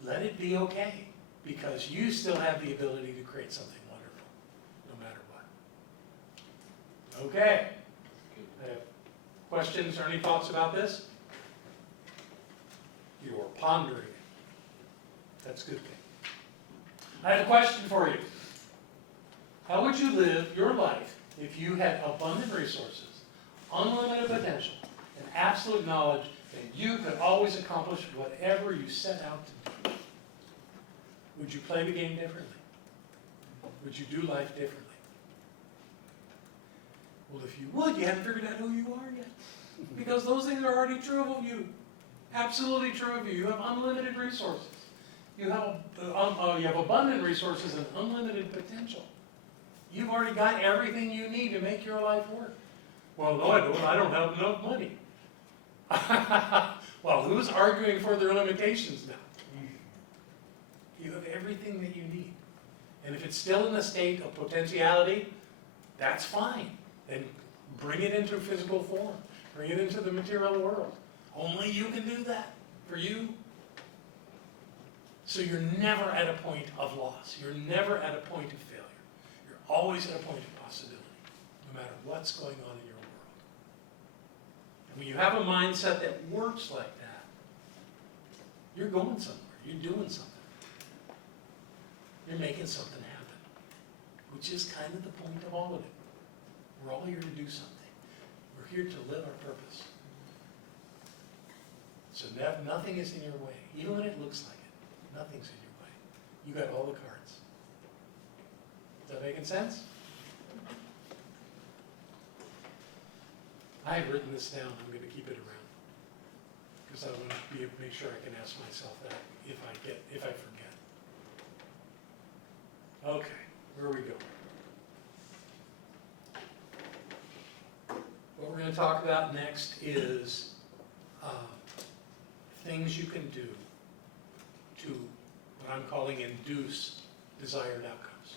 let it be okay, because you still have the ability to create something wonderful, no matter what. Okay. I have questions or any thoughts about this? You are pondering it. That's a good thing. I have a question for you. How would you live your life if you had abundant resources, unlimited potential, and absolute knowledge that you could always accomplish whatever you set out to do? Would you play the game differently? Would you do life differently? Well, if you would, you haven't figured out who you are yet. Because those things are already true of you. Absolutely true of you. You have unlimited resources. You have abundant resources and unlimited potential. You've already got everything you need to make your life work. Well, no, I don't. I don't have enough money. Well, who's arguing for their limitations now? You have everything that you need. And if it's still in a state of potentiality, that's fine. Then bring it into physical form. Bring it into the material world. Only you can do that for you. So you're never at a point of loss. You're never at a point of failure. You're always at a point of possibility, no matter what's going on in your world. And when you have a mindset that works like that, you're going somewhere. You're doing something. You're making something happen, which is kind of the point of all of it. We're all here to do something. We're here to live our purpose. So nothing is in your way, even when it looks like it. Nothing's in your way. You got all the cards. Is that making sense? I have written this down. I'm going to keep it around. because I want to make sure I can ask myself that if I forget. Okay, where are we going? What we're going to talk about next is things you can do to what I'm calling induce desired outcomes.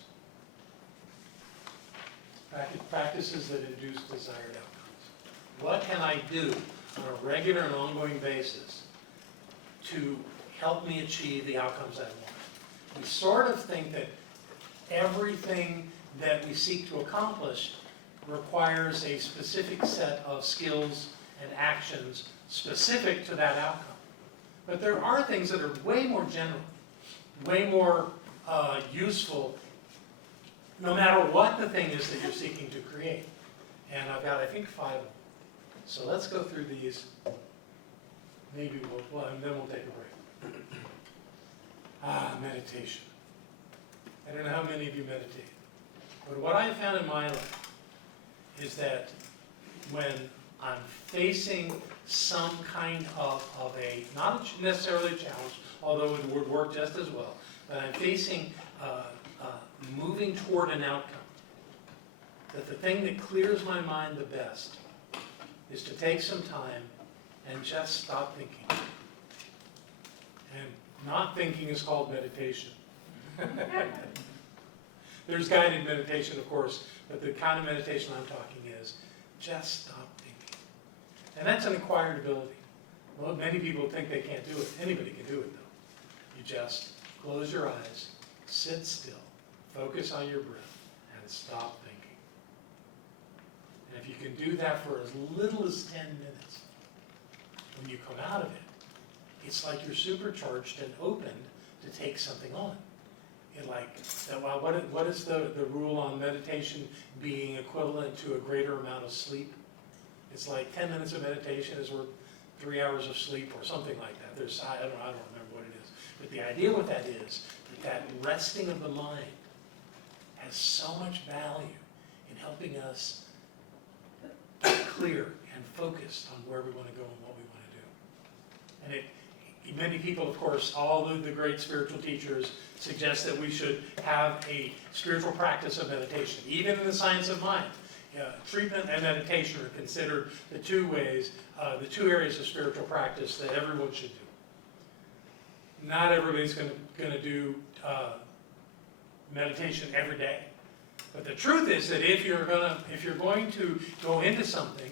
Practices that induce desired outcomes. What can I do on a regular and ongoing basis to help me achieve the outcomes I want? We sort of think that everything that we seek to accomplish requires a specific set of skills and actions specific to that outcome. But there are things that are way more general, way more useful, no matter what the thing is that you're seeking to create. And I've got, I think, 5 of them. So let's go through these. Maybe and then we'll take a break. Meditation. I don't know how many of you meditate. But what I have found in my life is that when I'm facing some kind of a, not necessarily a challenge, although it would work just as well, but I'm facing moving toward an outcome, that the thing that clears my mind the best is to take some time and just stop thinking. And not thinking is called meditation. There's guided meditation, of course, but the kind of meditation I'm talking is just stop thinking. And that's an acquired ability. Well, many people think they can't do it. Anybody can do it, though. You just close your eyes, sit still, focus on your breath, and stop thinking. And if you can do that for as little as 10 minutes, when you come out of it, it's like you're supercharged and opened to take something on. Well, what is the rule on meditation being equivalent to a greater amount of sleep? It's like 10 minutes of meditation is worth 3 hours of sleep or something like that. I don't remember what it is. But the idea with that is that resting of the mind has so much value in helping us get clear and focused on where we want to go and what we want to do. And many people, of course, all the great spiritual teachers suggest that we should have a spiritual practice of meditation. Even in the science of mind, treatment and meditation are considered the two areas of spiritual practice that everyone should do. Not everybody's going to do meditation every day. But the truth is that if you're going to go into something,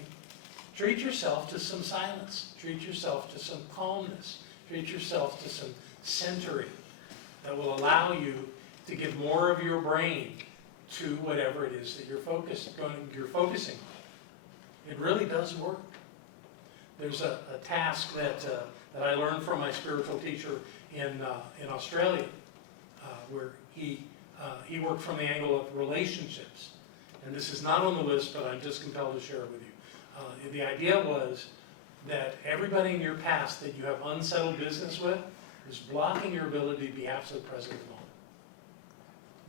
treat yourself to some silence. Treat yourself to some calmness. Treat yourself to some centering that will allow you to give more of your brain to whatever it is that you're focusing on. It really does work. There's a task that I learned from my spiritual teacher in Australia, where he worked from the angle of relationships. And this is not on the list, but I'm just compelled to share it with you. The idea was that everybody in your past that you have unsettled business with is blocking your ability to be absolutely present at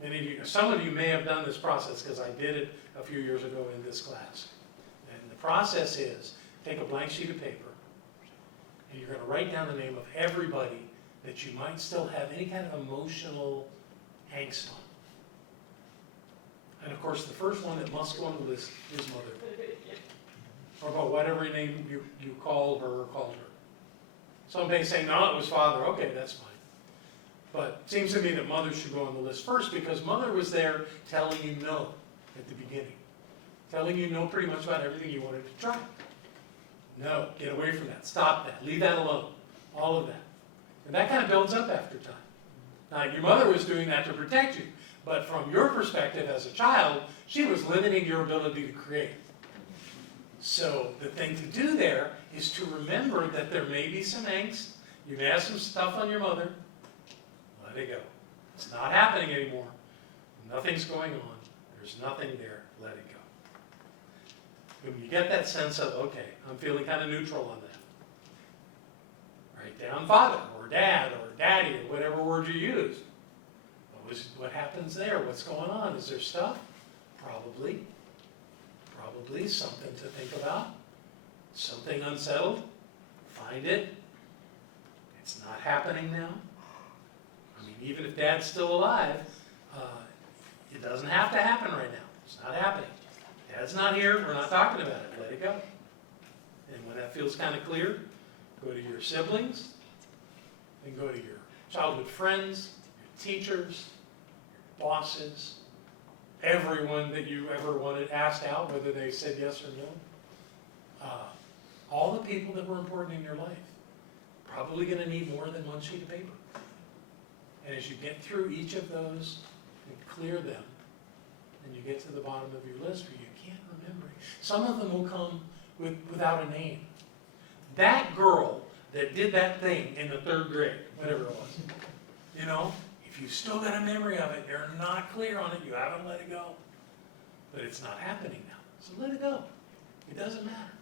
the moment. Some of you may have done this process because I did it a few years ago in this class. And the process is, take a blank sheet of paper, and you're going to write down the name of everybody that you might still have any kind of emotional angst on. And of course, the first one that must go on the list is mother. Or about whatever name you called her or called her. Some may say, no, it was father. Okay, that's fine. But it seems to me that mother should go on the list first because mother was there telling you no at the beginning. Telling you no pretty much about everything you wanted to try. No, get away from that. Stop that. Leave that alone. All of that. And that kind of builds up after time. Now, your mother was doing that to protect you. But from your perspective as a child, she was limiting your ability to create. So the thing to do there is to remember that there may be some angst. You may have some stuff on your mother. Let it go. It's not happening anymore. Nothing's going on. There's nothing there. Let it go. When you get that sense of, okay, I'm feeling kind of neutral on that. Write down father or dad or daddy or whatever word you use. What happens there? What's going on? Is there stuff? Probably. Probably something to think about. Something unsettled. Find it. It's not happening now. I mean, even if Dad's still alive, it doesn't have to happen right now. It's not happening. Dad's not here, we're not talking about it, let it go. And when that feels kind of clear, go to your siblings, and go to your childhood friends, your teachers, your bosses, everyone that you ever wanted asked out, whether they said yes or no. All the people that were important in your life, probably going to need more than one sheet of paper. And as you get through each of those and clear them, and you get to the bottom of your list where you can't remember, some of them will come without a name. That girl that did that thing in the 3rd grade, whatever it was, you know, if you've still got a memory of it, you're not clear on it, you haven't let it go. But it's not happening now, so let it go. It doesn't matter.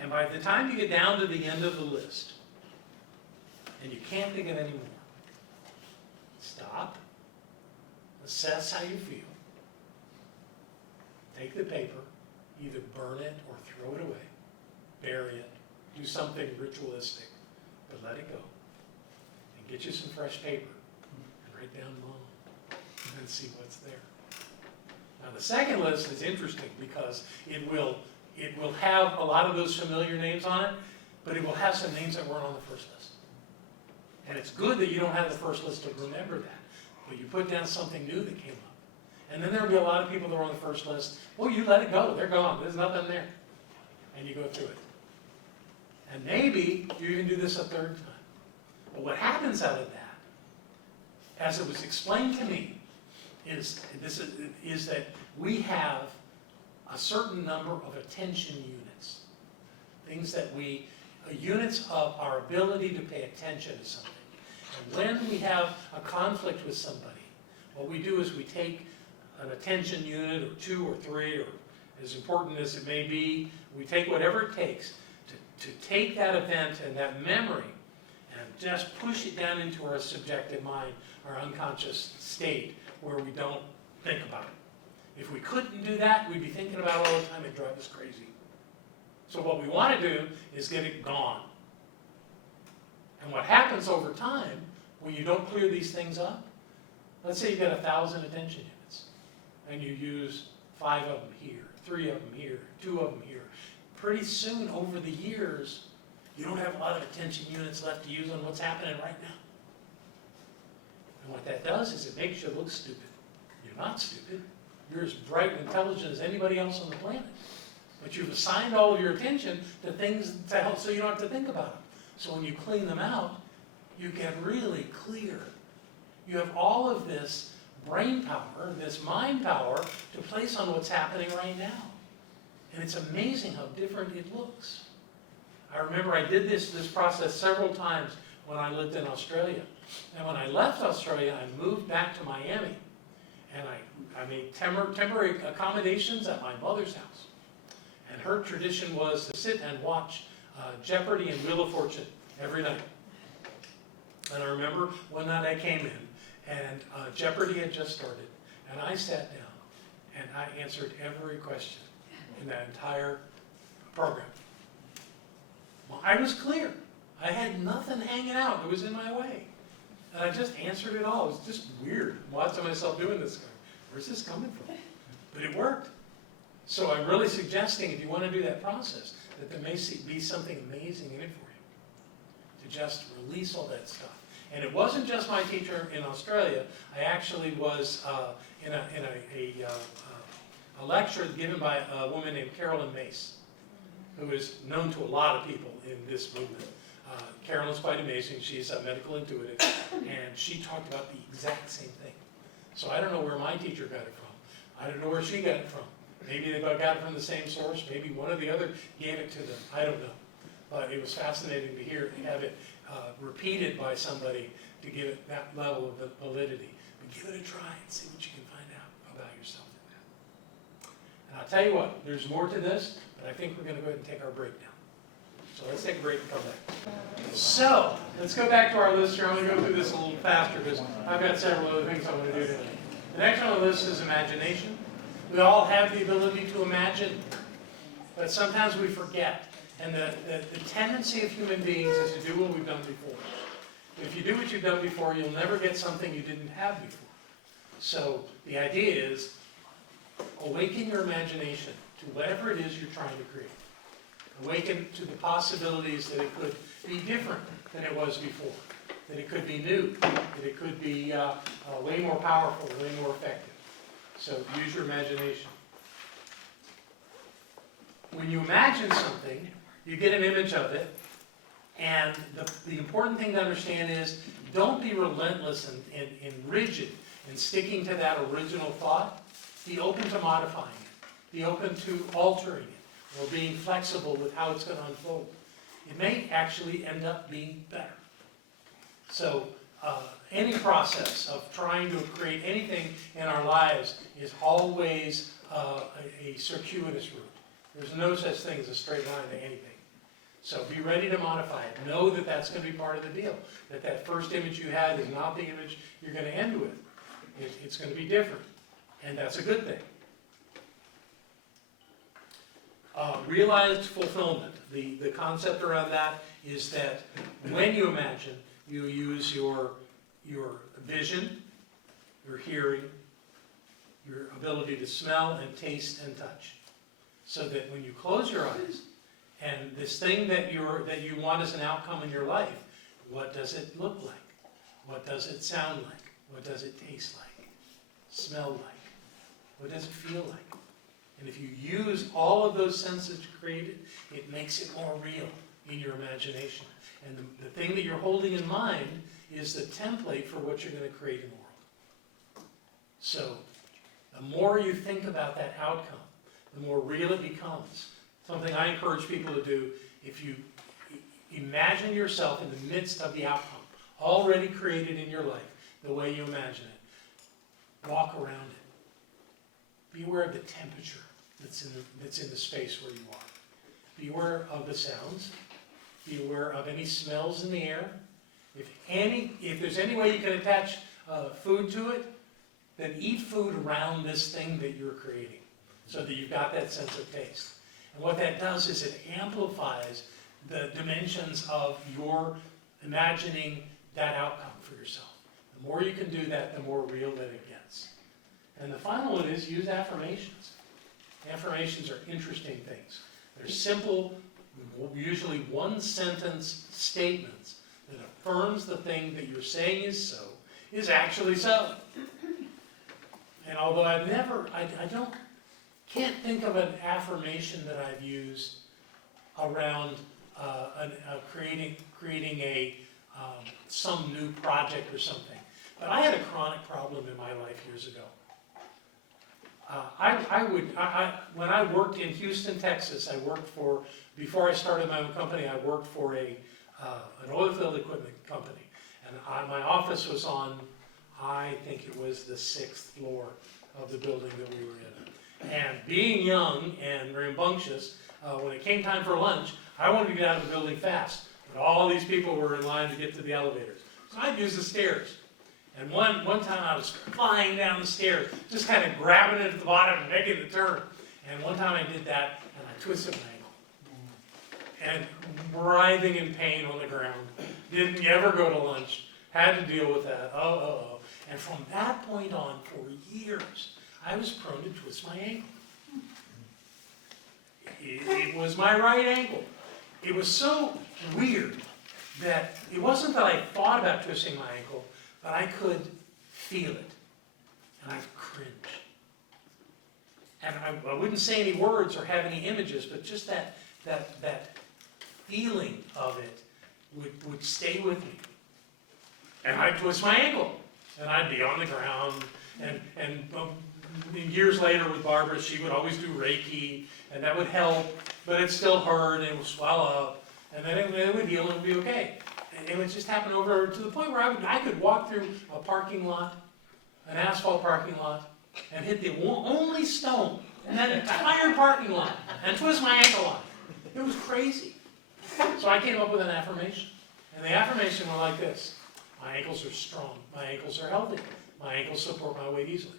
And by the time you get down to the end of the list, and you can't think of any more, stop, assess how you feel, take the paper, either burn it or throw it away, bury it, do something ritualistic, but let it go. And get you some fresh paper and write down Mom and then see what's there. Now the second list is interesting because it will have a lot of those familiar names on it, but it will have some names that weren't on the first list. And it's good that you don't have the first list to remember that, but you put down something new that came up. And then there'll be a lot of people that are on the first list. Well, you let it go. They're gone. There's nothing there. And you go through it. And maybe you even do this a 3rd time. But what happens out of that, as it was explained to me, is that we have a certain number of attention units. Things that units of our ability to pay attention to something. And when we have a conflict with somebody, what we do is we take an attention unit or 2 or 3, or as important as it may be, we take whatever it takes to take that event and that memory and just push it down into our subjective mind, our unconscious state, where we don't think about it. If we couldn't do that, we'd be thinking about it all the time. It'd drive us crazy. So what we want to do is get it gone. And what happens over time, when you don't clear these things up, let's say you've got 1,000 attention units, and you use 5 of them here, 3 of them here, 2 of them here. Pretty soon, over the years, you don't have a lot of attention units left to use on what's happening right now. And what that does is it makes you look stupid. You're not stupid. You're as bright and intelligent as anybody else on the planet. But you've assigned all of your attention to things to help so you don't have to think about them. So when you clean them out, you get really clear. You have all of this brain power, this mind power to place on what's happening right now. And it's amazing how different it looks. I remember I did this process several times when I lived in Australia. And when I left Australia, I moved back to Miami. And I made temporary accommodations at my mother's house. And her tradition was to sit and watch Jeopardy and Wheel of Fortune every night. And I remember one night I came in, and Jeopardy had just started, and I sat down, and I answered every question in that entire program. Well, I was clear. I had nothing hanging out that was in my way. And I just answered it all. It was just weird watching myself doing this. Where's this coming from? But it worked. So I'm really suggesting, if you want to do that process, that there may be something amazing in it for you. To just release all that stuff. And it wasn't just my teacher in Australia. I actually was in a lecture given by a woman named Carolyn Mace, who is known to a lot of people in this movement. Carolyn's quite amazing. She's a medical intuitive, and she talked about the exact same thing. So I don't know where my teacher got it from. I don't know where she got it from. Maybe they got it from the same source. Maybe one or the other gave it to them. I don't know. But it was fascinating to have it repeated by somebody to give it that level of validity. But give it a try and see what you can find out about yourself in that. And I'll tell you what, there's more to this, but I think we're going to go ahead and take our break now. So let's take a break and come back. So, let's go back to our list here. I'm going to go through this a little faster because I've got several other things I want to do today. The next on the list is imagination. We all have the ability to imagine, but sometimes we forget. And the tendency of human beings is to do what we've done before. If you do what you've done before, you'll never get something you didn't have before. So the idea is, awaken your imagination to whatever it is you're trying to create. Awaken to the possibilities that it could be different than it was before. That it could be new. That it could be way more powerful, way more effective. So use your imagination. When you imagine something, you get an image of it, and the important thing to understand is, don't be relentless and rigid in sticking to that original thought. Be open to modifying it. Be open to altering it, or being flexible with how it's going to unfold. It may actually end up being better. So any process of trying to create anything in our lives is always a circuitous route. There's no such thing as a straight line to anything. So be ready to modify it. Know that that's going to be part of the deal. That first image you had is not the image you're going to end with. It's going to be different. And that's a good thing. Realized fulfillment. The concept around that is that when you imagine, you use your vision, your hearing, your ability to smell and taste and touch. So that when you close your eyes, and this thing that you want as an outcome in your life, what does it look like? What does it sound like? What does it taste like? Smell like? What does it feel like? And if you use all of those senses to create it, it makes it more real in your imagination. And the thing that you're holding in mind is the template for what you're going to create in the world. So the more you think about that outcome, the more real it becomes. Something I encourage people to do, if you imagine yourself in the midst of the outcome, already created in your life, the way you imagine it, walk around it. Be aware of the temperature that's in the space where you are. Be aware of the sounds. Be aware of any smells in the air. If there's any way you can attach food to it, then eat food around this thing that you're creating, so that you've got that sense of taste. And what that does is it amplifies the dimensions of your imagining that outcome for yourself. The more you can do that, the more real that it gets. And the final one is use affirmations. Affirmations are interesting things. They're simple, usually one-sentence statements that affirms the thing that you're saying is so, is actually so. And although can't think of an affirmation that I've used around creating some new project or something. But I had a chronic problem in my life years ago. When I worked in Houston, Texas, before I started my own company, I worked for an oil field equipment company. And my office was on, I think it was the 6th floor of the building that we were in. And being young and rambunctious, when it came time for lunch, I wanted to get out of the building fast. But all these people were in line to get to the elevators. So I'd use the stairs. And one time I was flying down the stairs, just kind of grabbing it at the bottom and making the turn. And one time I did that, and I twisted my ankle. And writhing in pain on the ground. Didn't ever go to lunch. Had to deal with that. And from that point on, for years, I was prone to twist my ankle. It was my right ankle. It was so weird that it wasn't that I thought about twisting my ankle, but I could feel it. And I'd cringe. And I wouldn't say any words or have any images, but just that feeling of it would stay with me. And I'd twist my ankle. And I'd be on the ground. And years later with Barbara, she would always do Reiki, and that would help, but it still hurt, and it would swell up, and then it would heal and it would be okay. And it would just happen over to the point where I could walk through a parking lot, an asphalt parking lot, and hit the only stone in that entire parking lot, and twist my ankle on it. It was crazy. So I came up with an affirmation, and the affirmation went like this: my ankles are strong, my ankles are healthy, my ankles support my weight easily.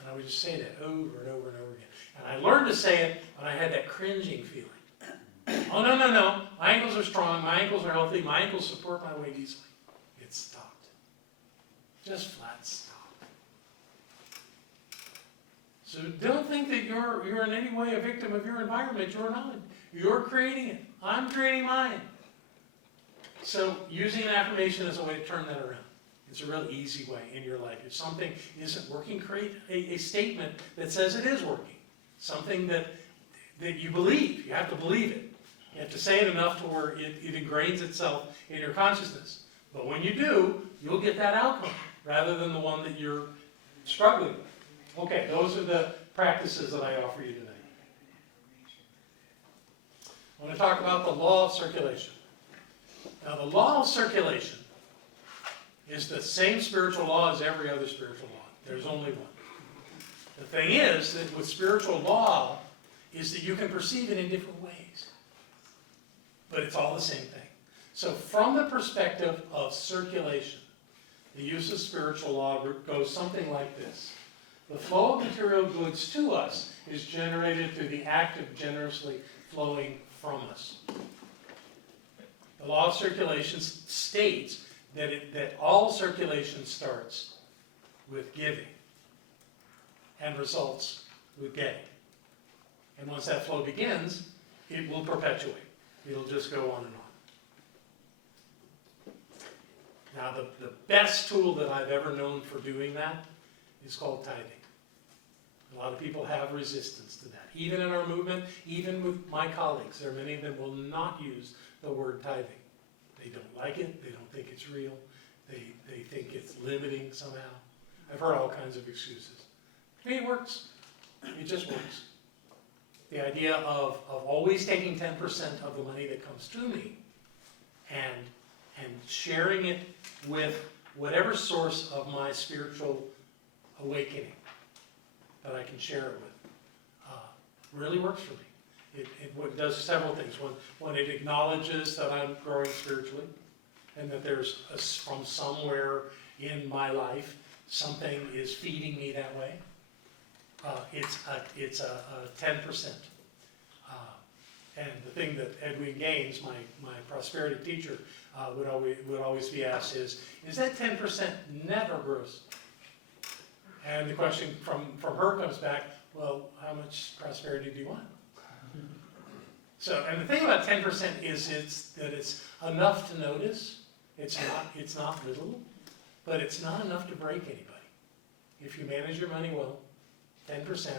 And I would just say that over and over and over again. And I learned to say it when I had that cringing feeling. Oh, no, no, no, my ankles are strong, my ankles are healthy, my ankles support my weight easily. It stopped. Just flat stopped. So don't think that you're in any way a victim of your environment. You're not. You're creating it. I'm creating mine. So using an affirmation is a way to turn that around. It's a real easy way in your life. If something isn't working, create a statement that says it is working. Something that you believe. You have to believe it. You have to say it enough to where it ingrains itself in your consciousness. But when you do, you'll get that outcome rather than the one that you're struggling with. Okay, those are the practices that I offer you tonight. I want to talk about the law of circulation. Now, the law of circulation is the same spiritual law as every other spiritual law. There's only one. The thing is that with spiritual law is that you can perceive it in different ways. But it's all the same thing. So from the perspective of circulation, the use of spiritual law goes something like this. The flow of material goods to us is generated through the act of generously flowing from us. The law of circulation states that all circulation starts with giving and results with getting. And once that flow begins, it will perpetuate. It'll just go on and on. Now, the best tool that I've ever known for doing that is called tithing. A lot of people have resistance to that. Even in our movement, even with my colleagues, there are many of them will not use the word tithing. They don't like it. They don't think it's real. They think it's limiting somehow. I've heard all kinds of excuses. To me, it works. It just works. The idea of always taking 10% of the money that comes to me and sharing it with whatever source of my spiritual awakening that I can share it with really works for me. It does several things. When it acknowledges that I'm growing spiritually and that there's from somewhere in my life something is feeding me that way, it's a 10%. And the thing that Edwin Gaines, my prosperity teacher, would always be asked is that 10% never grows? And the question from her comes back, well, how much prosperity do you want? So, and the thing about 10% is that it's enough to notice. It's not little, but it's not enough to break anybody. If you manage your money well, 10%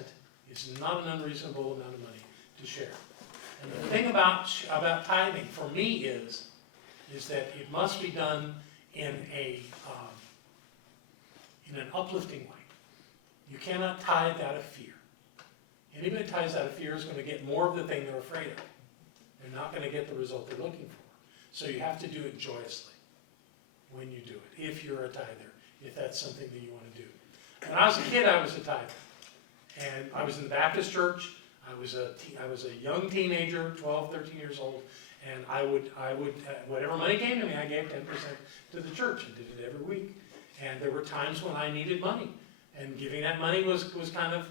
is not an unreasonable amount of money to share. And the thing about tithing for me is that it must be done in an uplifting way. You cannot tithe out of fear. Anybody that tithes out of fear is going to get more of the thing they're afraid of. They're not going to get the result they're looking for. So you have to do it joyously when you do it, if you're a tither, if that's something that you want to do. When I was a kid, I was a tither. And I was in the Baptist church. I was a young teenager, 12, 13 years old, and I would whatever money came to me, I gave 10% to the church and did it every week. And there were times when I needed money, and giving that money was kind of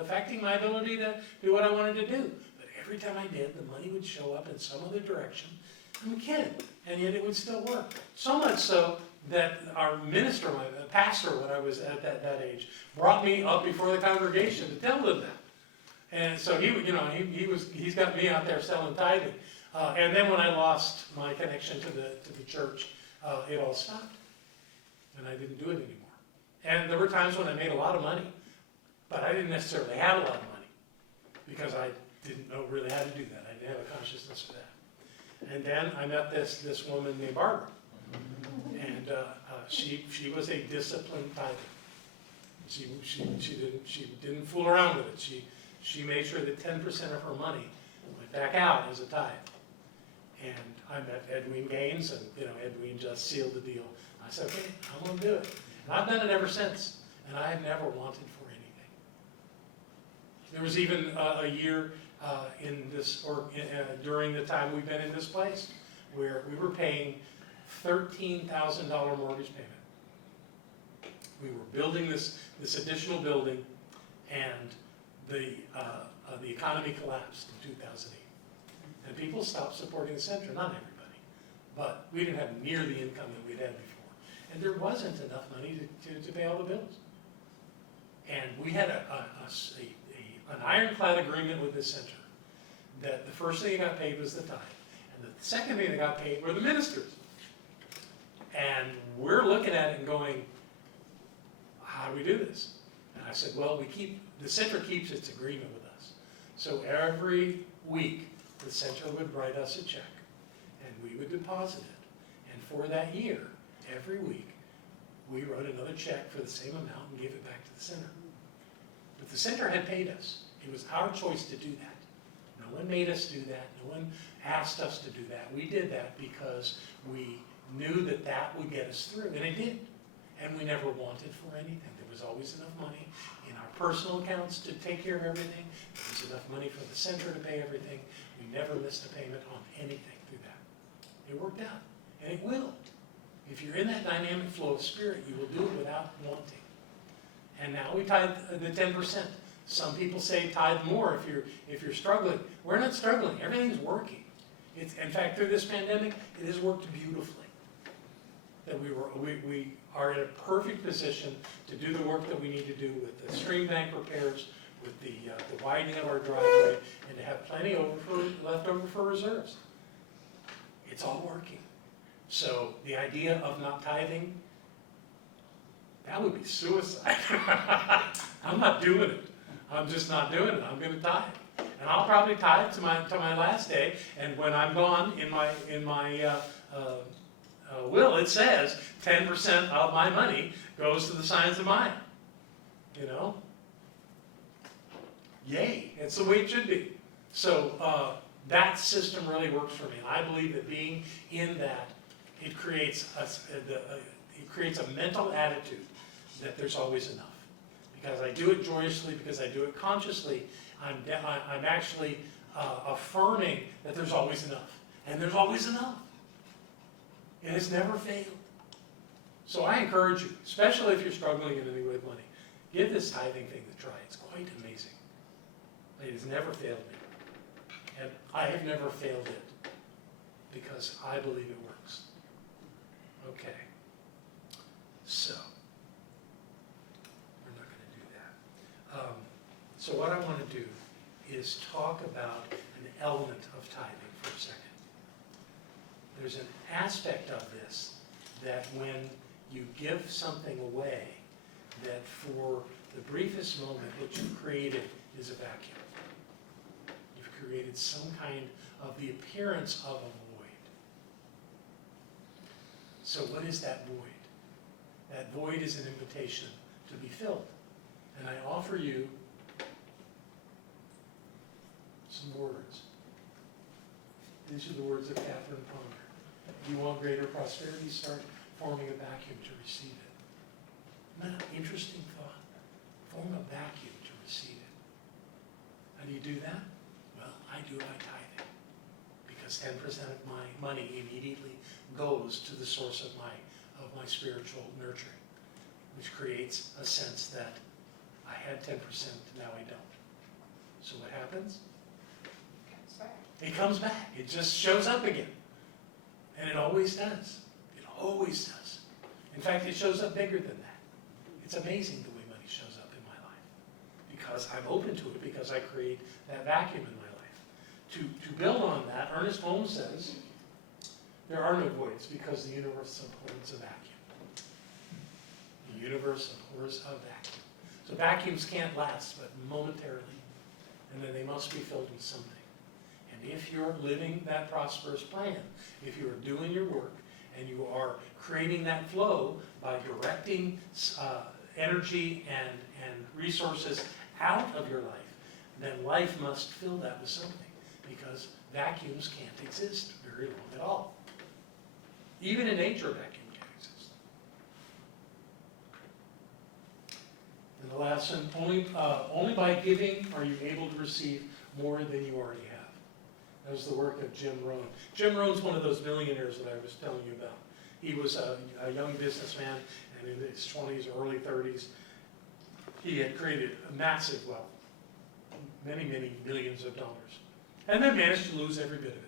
affecting my ability to do what I wanted to do. But every time I did, the money would show up in some other direction. I'm a kid, and yet it would still work. So much so that our minister, my pastor, when I was at that age, brought me up before the congregation to tell them that. And so he's got me out there selling tithing. And then when I lost my connection to the church, it all stopped, and I didn't do it anymore. And there were times when I made a lot of money, but I didn't necessarily have a lot of money because I didn't know really how to do that. I didn't have a consciousness for that. And then I met this woman named Barbara, and she was a disciplined tither. She didn't fool around with it. She made sure that 10% of her money went back out as a tithe. And I met Edwin Gaines, and Edwin just sealed the deal. I said, okay, I'm going to do it. And I've done it ever since, and I have never wanted for anything. There was even a year during the time we've been in this place where we were paying $13,000 mortgage payment. We were building this additional building, and the economy collapsed in 2008. And people stopped supporting the center, not everybody, but we didn't have near the income that we'd had before. And there wasn't enough money to pay all the bills. And we had an ironclad agreement with the center that the first thing that got paid was the tithe. And the second thing that got paid were the ministers. And we're looking at it and going, how do we do this? And I said, well, the center keeps its agreement with us. So every week, the center would write us a check, and we would deposit it. And for that year, every week, we wrote another check for the same amount and gave it back to the center. But the center had paid us. It was our choice to do that. No one made us do that. No one asked us to do that. We did that because we knew that that would get us through, and it did. And we never wanted for anything. There was always enough money in our personal accounts to take care of everything. There was enough money for the center to pay everything. We never missed a payment on anything through that. It worked out, and it will. If you're in that dynamic flow of spirit, you will do it without wanting. And now we tithe the 10%. Some people say tithe more if you're struggling. We're not struggling. Everything's working. In fact, through this pandemic, it has worked beautifully. That we are in a perfect position to do the work that we need to do with the stream bank repairs, with the widening of our driveway, and to have plenty left over for reserves. It's all working. So the idea of not tithing, that would be suicide. I'm not doing it. I'm just not doing it. I'm going to tithe, and I'll probably tithe to my last day. And when I'm gone, in my will, it says 10% of my money goes to the Science of Mind. You know? Yay, it's the way it should be. So that system really works for me. And I believe that being in that, it creates a mental attitude that there's always enough. Because I do it joyously, because I do it consciously, I'm actually affirming that there's always enough. And there's always enough. It has never failed. So I encourage you, especially if you're struggling in any way with money, give this tithing thing a try. It's quite amazing. It has never failed me. And I have never failed it because I believe it works. Okay. So, we're not going to do that. So what I want to do is talk about an element of tithing for a second. There's an aspect of this that when you give something away, that for the briefest moment what you've created is a vacuum. You've created some kind of the appearance of a void. So what is that void? That void is an invitation to be filled. And I offer you some words. These are the words of Catherine Palmer. If you want greater prosperity, start forming a vacuum to receive it. Isn't that an interesting thought? Form a vacuum to receive it. How do you do that? Well, I do it by tithing. Because 10% of my money immediately goes to the source of my spiritual nurturing, which creates a sense that I had 10%, now I don't. So what happens? It comes back. It just shows up again. And it always does. It always does. In fact, it shows up bigger than that. It's amazing the way money shows up in my life. Because I'm open to it, because I create that vacuum in my life. To build on that, Ernest Holmes says, there are no voids because the universe abhors a vacuum. The universe abhors a vacuum. So vacuums can't last but momentarily. And then they must be filled with something. And if you're living that prosperous plan, if you are doing your work and you are creating that flow by directing energy and resources out of your life, then life must fill that with something, because vacuums can't exist very long at all. Even in nature, a vacuum can't exist. And the last one, only by giving are you able to receive more than you already have. That was the work of Jim Rohn. Jim Rohn's one of those millionaires that I was telling you about. He was a young businessman, and in his 20s or early 30s, he had created a massive wealth, many, many millions of dollars, and then managed to lose every bit of it.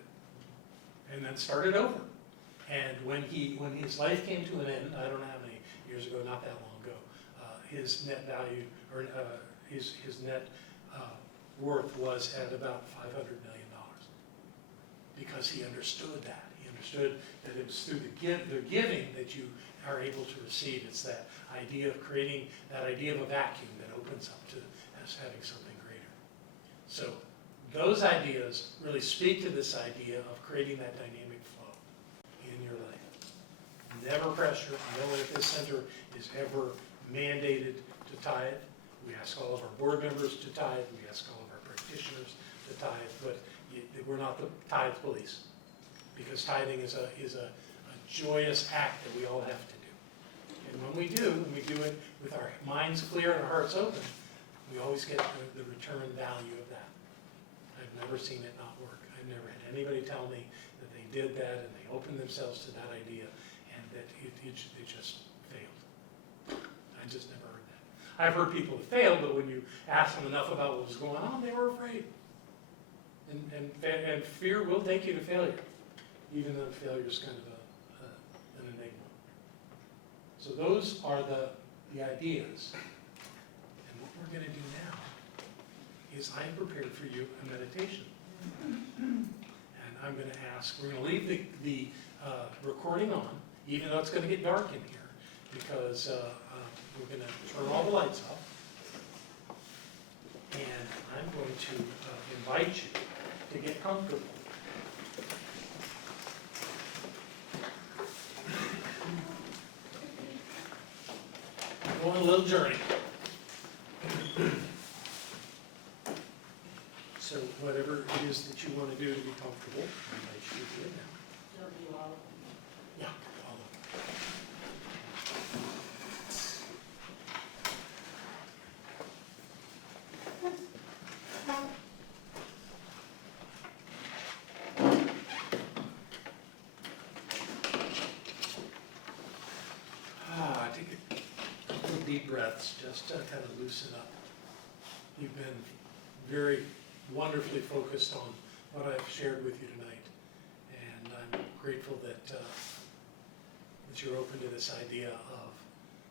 and then started over. And when his life came to an end, I don't know how many years ago, not that long ago, his net value, or his net worth was at about $500 million. Because he understood that. He understood that it was through the giving that you are able to receive. It's that idea of creating, that idea of a vacuum that opens up to us having something greater. So those ideas really speak to this idea of creating that dynamic flow in your life. Never pressure. No one at this center is ever mandated to tithe. We ask all of our board members to tithe. We ask all of our practitioners to tithe, but we're not the tithe police, because tithing is a joyous act that we all have to do. And when we do it with our minds clear and our hearts open, we always get the return value of that. I've never seen it not work. I've never had anybody tell me that they did that and they opened themselves to that idea and that it just failed. I just never heard that. I've heard people have failed, but when you ask them enough about what was going on, they were afraid. And fear will take you to failure, even though failure is kind of an enigma. So those are the ideas. And what we're going to do now is I'm prepared for you a meditation. And I'm going to ask, we're going to leave the recording on, even though it's going to get dark in here, because we're going to turn all the lights off. And I'm going to invite you to get comfortable. Go on a little journey. So whatever it is that you want to do to be comfortable, I invite you to do it now. Don't you all? Yeah, all of it. Take a couple of deep breaths just to kind of loosen up. You've been very wonderfully focused on what I've shared with you tonight, and I'm grateful that that you're open to this idea of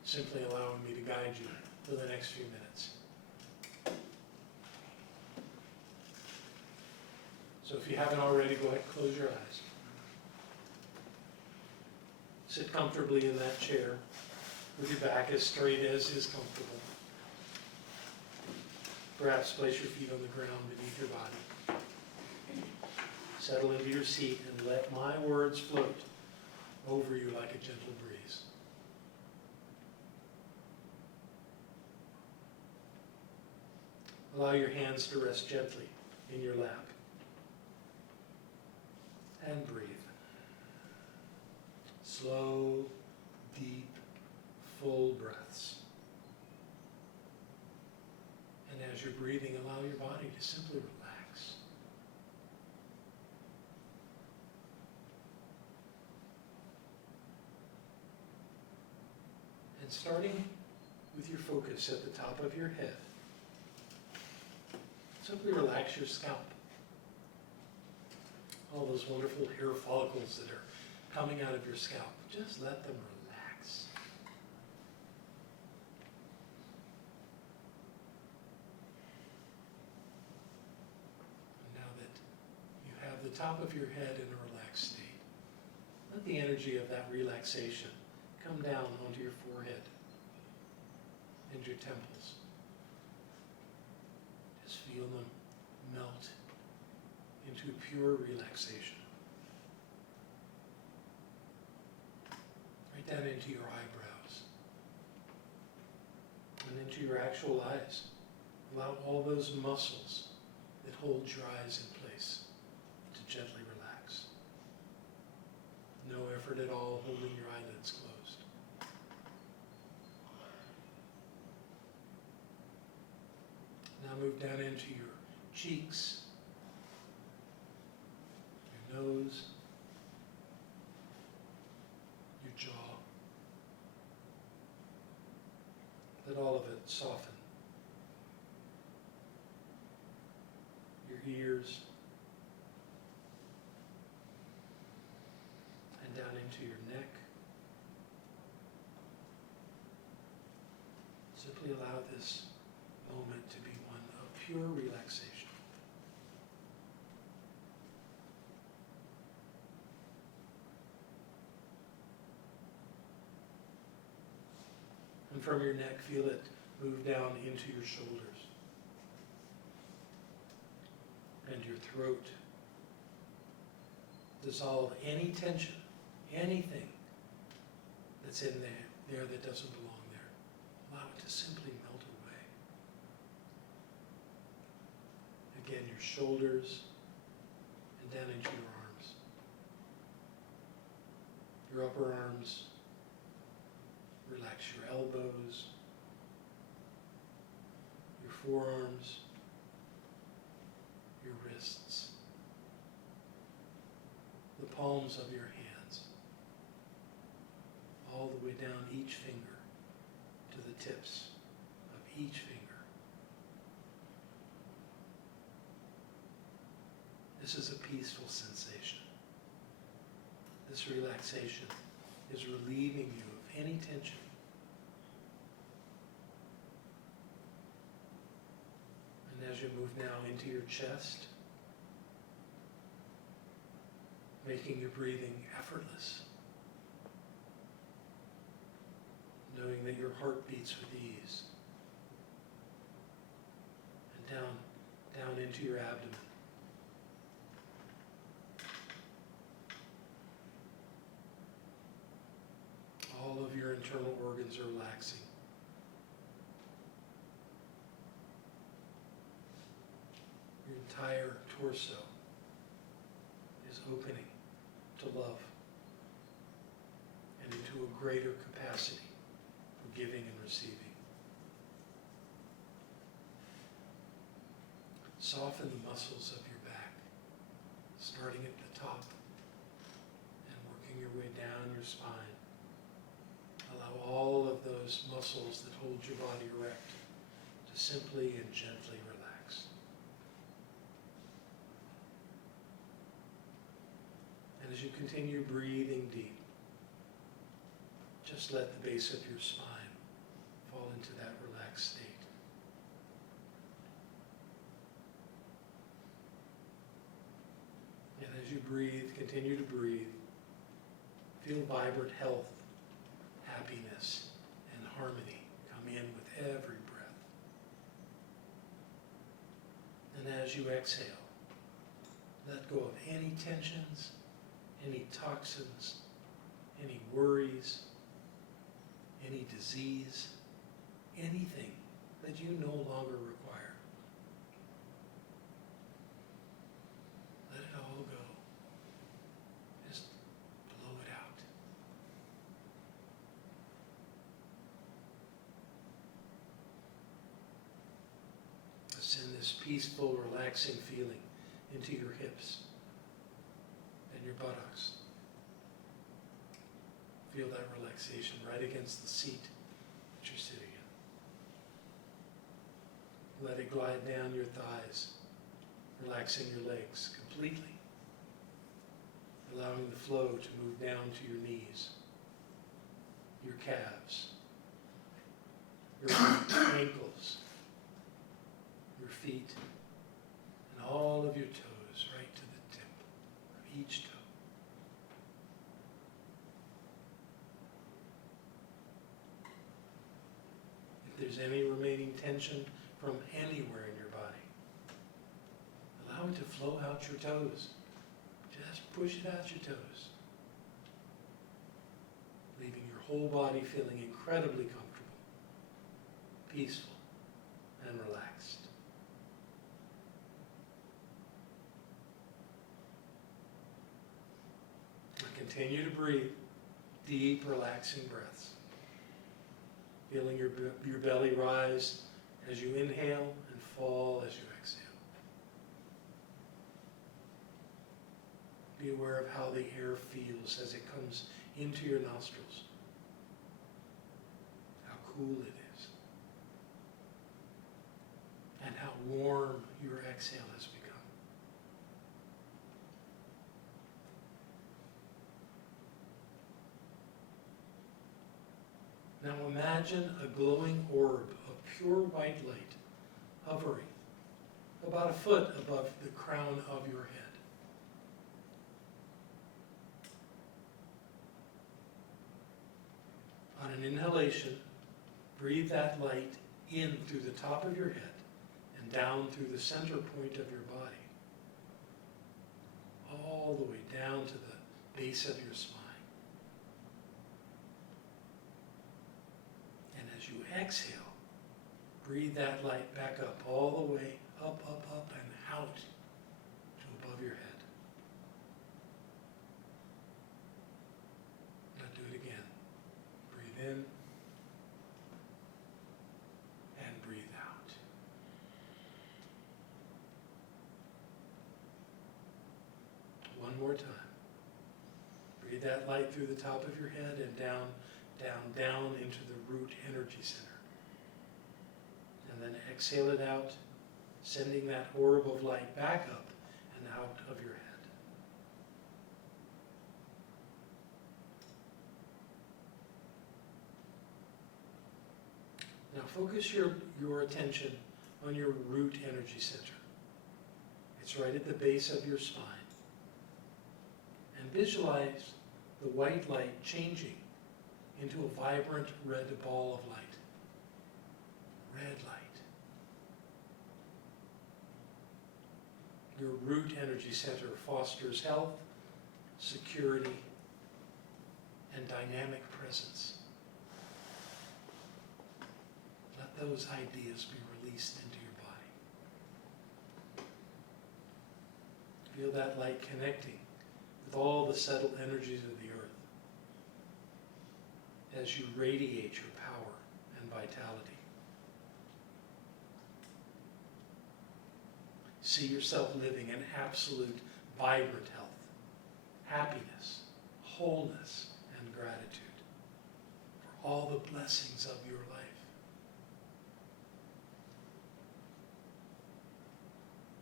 simply allowing me to guide you for the next few minutes. So if you haven't already, go ahead and close your eyes. Sit comfortably in that chair with your back as straight as is comfortable. Perhaps place your feet on the ground beneath your body. Settle into your seat and let my words float over you like a gentle breeze. Allow your hands to rest gently in your lap. And breathe. Slow, deep, full breaths. And as you're breathing, allow your body to simply relax. And starting with your focus at the top of your head, simply relax your scalp. All those wonderful hair follicles that are coming out of your scalp, just let them relax. And now that you have the top of your head in a relaxed state, let the energy of that relaxation come down onto your forehead and your temples. Just feel them melt into pure relaxation. Right down into your eyebrows and into your actual eyes. Allow all those muscles that hold your eyes in place to gently relax. No effort at all holding your eyelids closed. Now move down into your cheeks, your nose, your jaw. Let all of it soften. Your ears, simply allow this moment to be one of pure relaxation. And from your neck, feel it move down into your shoulders and your throat. Dissolve any tension, anything that's in there that doesn't belong there. Allow it to simply melt away. Again, your shoulders and down into your arms. Your upper arms. Relax your elbows, your forearms, your wrists, the palms of your hands, all the way down each finger to the tips of each finger. This is a peaceful sensation. This relaxation is relieving you of any tension. And as you move now into your chest, making your breathing effortless, knowing that your heart beats with ease, and down into your abdomen. All of your internal organs are relaxing. Your entire torso is opening to love and into a greater capacity for giving and receiving. Soften the muscles of your back, starting at the top and working your way down your spine. Allow all of those muscles that hold your body erect to simply and gently relax. And as you continue breathing deep, just let the base of your spine fall into that relaxed state. And as you breathe, continue to breathe, feel vibrant health, happiness, and harmony come in with every breath. And as you exhale, let go of any tensions, any toxins, any worries, any disease, anything that you no longer require. Let it all go. Just blow it out. Send this peaceful, relaxing feeling into your hips and your buttocks. Feel that relaxation right against the seat that you're sitting in. Let it glide down your thighs, relaxing your legs completely, allowing the flow to move down to your knees, your calves, your ankles, your feet, and all of your toes right to the tip of each toe. If there's any remaining tension from anywhere in your body, allow it to flow out your toes. Just push it out your toes, leaving your whole body feeling incredibly comfortable, peaceful, and relaxed. Continue to breathe deep, relaxing breaths. Feeling your belly rise as you inhale and fall as you exhale. Be aware of how the air feels as it comes into your nostrils. How cool it is. And how warm your exhale has become. Now imagine a glowing orb pure white light hovering about a foot above the crown of your head. On an inhalation, breathe that light in through the top of your head and down through the center point of your body, all the way down to the base of your spine. And as you exhale, breathe that light back up, all the way up, and out to above your head. Now do it again. Breathe in and breathe out. One more time. Breathe that light through the top of your head and down, down, down into the root energy center. And then exhale it out, sending that orb of light back up and out of your head. Now focus your attention on your root energy center. It's right at the base of your spine. And visualize the white light changing into a vibrant red ball of light. Red light. Your root energy center fosters health, security, and dynamic presence. Let those ideas be released into your body. Feel that light connecting with all the subtle energies of the earth as you radiate your power and vitality. See yourself living in absolute, vibrant health, happiness, wholeness, and gratitude for all the blessings of your life.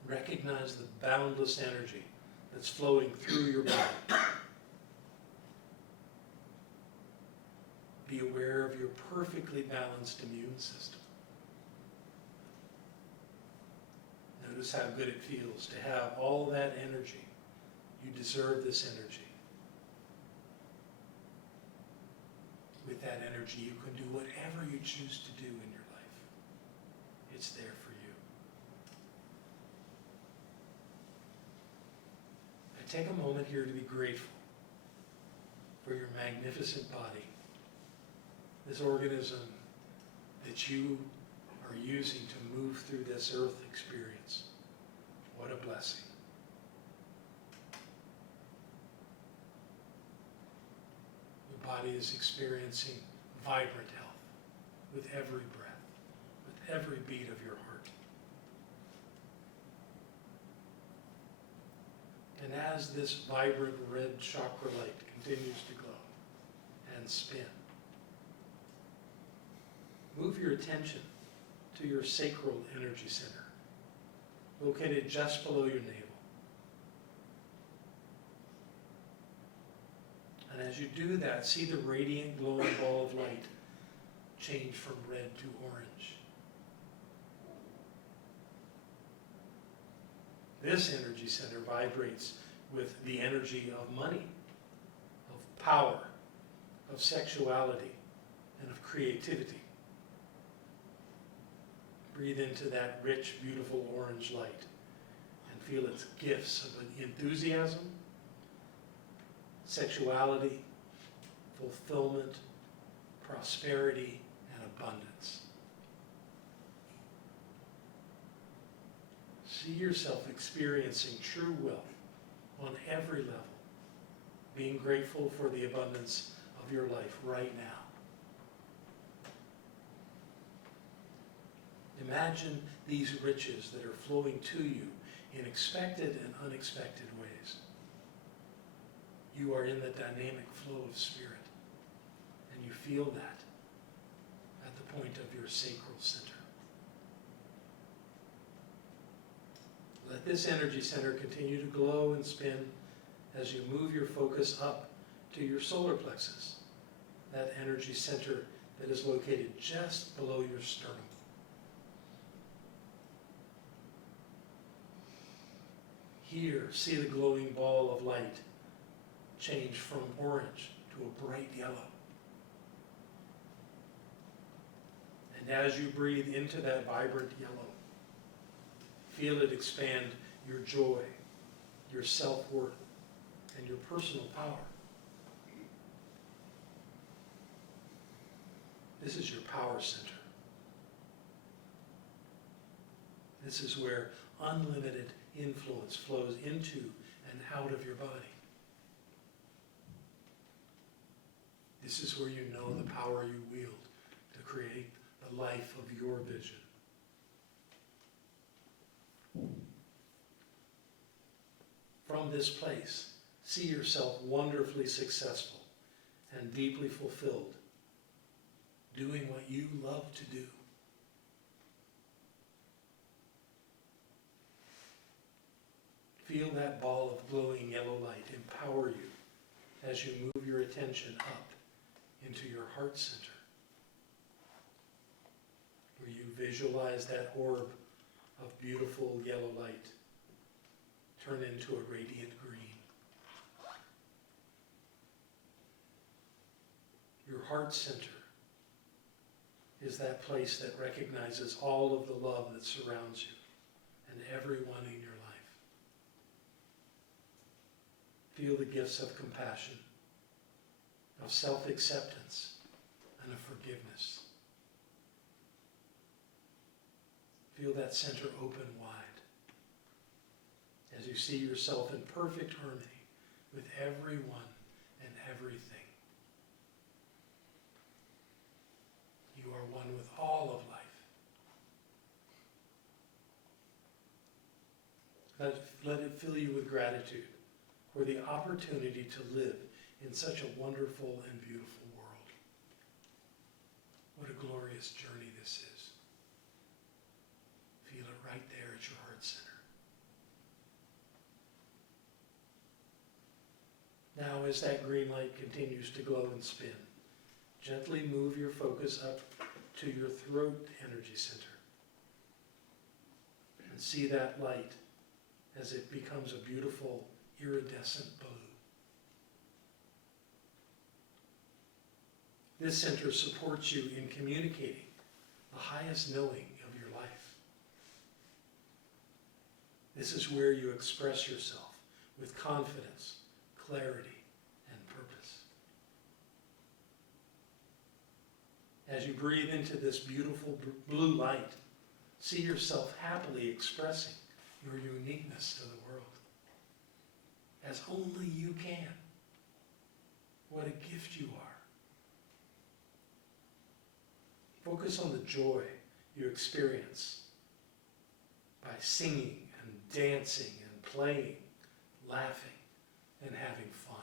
Recognize the boundless energy that's flowing through your body. Be aware of your perfectly balanced immune system. Notice how good it feels to have all that energy. You deserve this energy. With that energy, you can do whatever you choose to do in your life. It's there for you. I take a moment here to be grateful for your magnificent body, this organism that you are using to move through this earth experience. What a blessing. Your body is experiencing vibrant health with every breath, with every beat of your heart. And as this vibrant red chakra light continues to glow and spin, move your attention to your sacral energy center, located just below your navel. And as you do that, see the radiant glowing ball of light change from red to orange. This energy center vibrates with the energy of money, of power, of sexuality, and of creativity. Breathe into that rich, beautiful orange light and feel its gifts of enthusiasm, sexuality, fulfillment, prosperity, and abundance. See yourself experiencing true wealth on every level, being grateful for the abundance of your life right now. Imagine these riches that are flowing to you in expected and unexpected ways. You are in the dynamic flow of spirit, and you feel that at the point of your sacral center. Let this energy center continue to glow and spin as you move your focus up to your solar plexus, that energy center that is located just below your sternum. Here, see the glowing ball of light change from orange to a bright yellow. And as you breathe into that vibrant yellow, feel it expand your joy, your self-worth, and your personal power. This is your power center. This is where unlimited influence flows into and out of your body. This is where you know the power you wield to create the life of your vision. From this place, see yourself wonderfully successful and deeply fulfilled, doing what you love to do. Feel that ball of glowing yellow light empower you as you move your attention up into your heart center, where you visualize that orb of beautiful yellow light turn into a radiant green. Your heart center is that place that recognizes all of the love that surrounds you and everyone in your life. Feel the gifts of compassion, of self-acceptance, and of forgiveness. Feel that center open wide as you see yourself in perfect harmony with everyone and everything. You are one with all of life. Let it fill you with gratitude for the opportunity to live in such a wonderful and beautiful world. What a glorious journey this is. Feel it right there at your heart center. Now, as that green light continues to glow and spin, gently move your focus up to your throat energy center. And see that light as it becomes a beautiful iridescent blue. This center supports you in communicating the highest knowing of your life. This is where you express yourself with confidence, clarity, and purpose. As you breathe into this beautiful blue light, see yourself happily expressing your uniqueness to the world, as only you can. What a gift you are. Focus on the joy you experience by singing and dancing and playing, laughing, and having fun.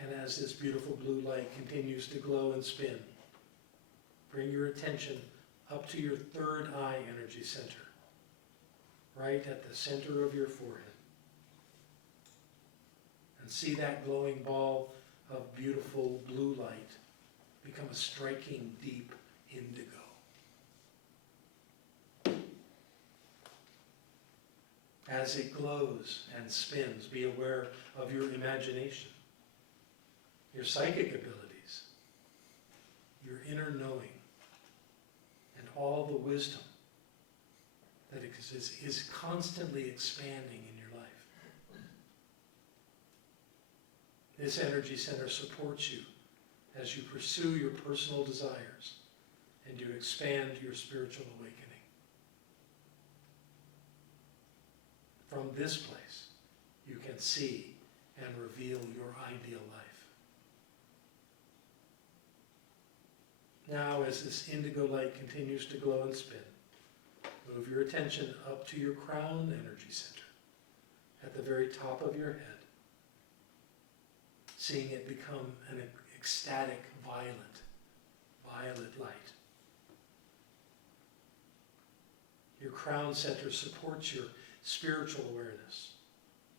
And as this beautiful blue light continues to glow and spin, bring your attention up to your third eye energy center, right at the center of your forehead. And see that glowing ball of beautiful blue light become a striking deep indigo. As it glows and spins, be aware of your imagination, your psychic abilities, your inner knowing, and all the wisdom that is constantly expanding in your life. This energy center supports you as you pursue your personal desires and you expand your spiritual awakening. From this place, you can see and reveal your ideal life. Now, as this indigo light continues to glow and spin, move your attention up to your crown energy center at the very top of your head, seeing it become an ecstatic violet light. Your crown center supports your spiritual awareness,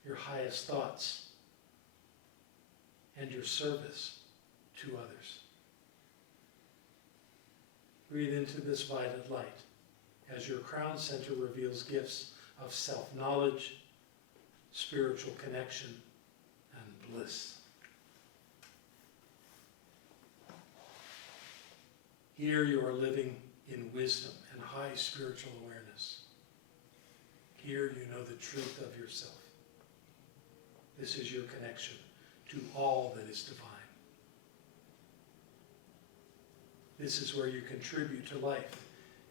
your highest thoughts, and your service to others. Breathe into this violet light as your crown center reveals gifts of self-knowledge, spiritual connection, and bliss. Here you are living in wisdom and high spiritual awareness. Here you know the truth of yourself. This is your connection to all that is divine. This is where you contribute to life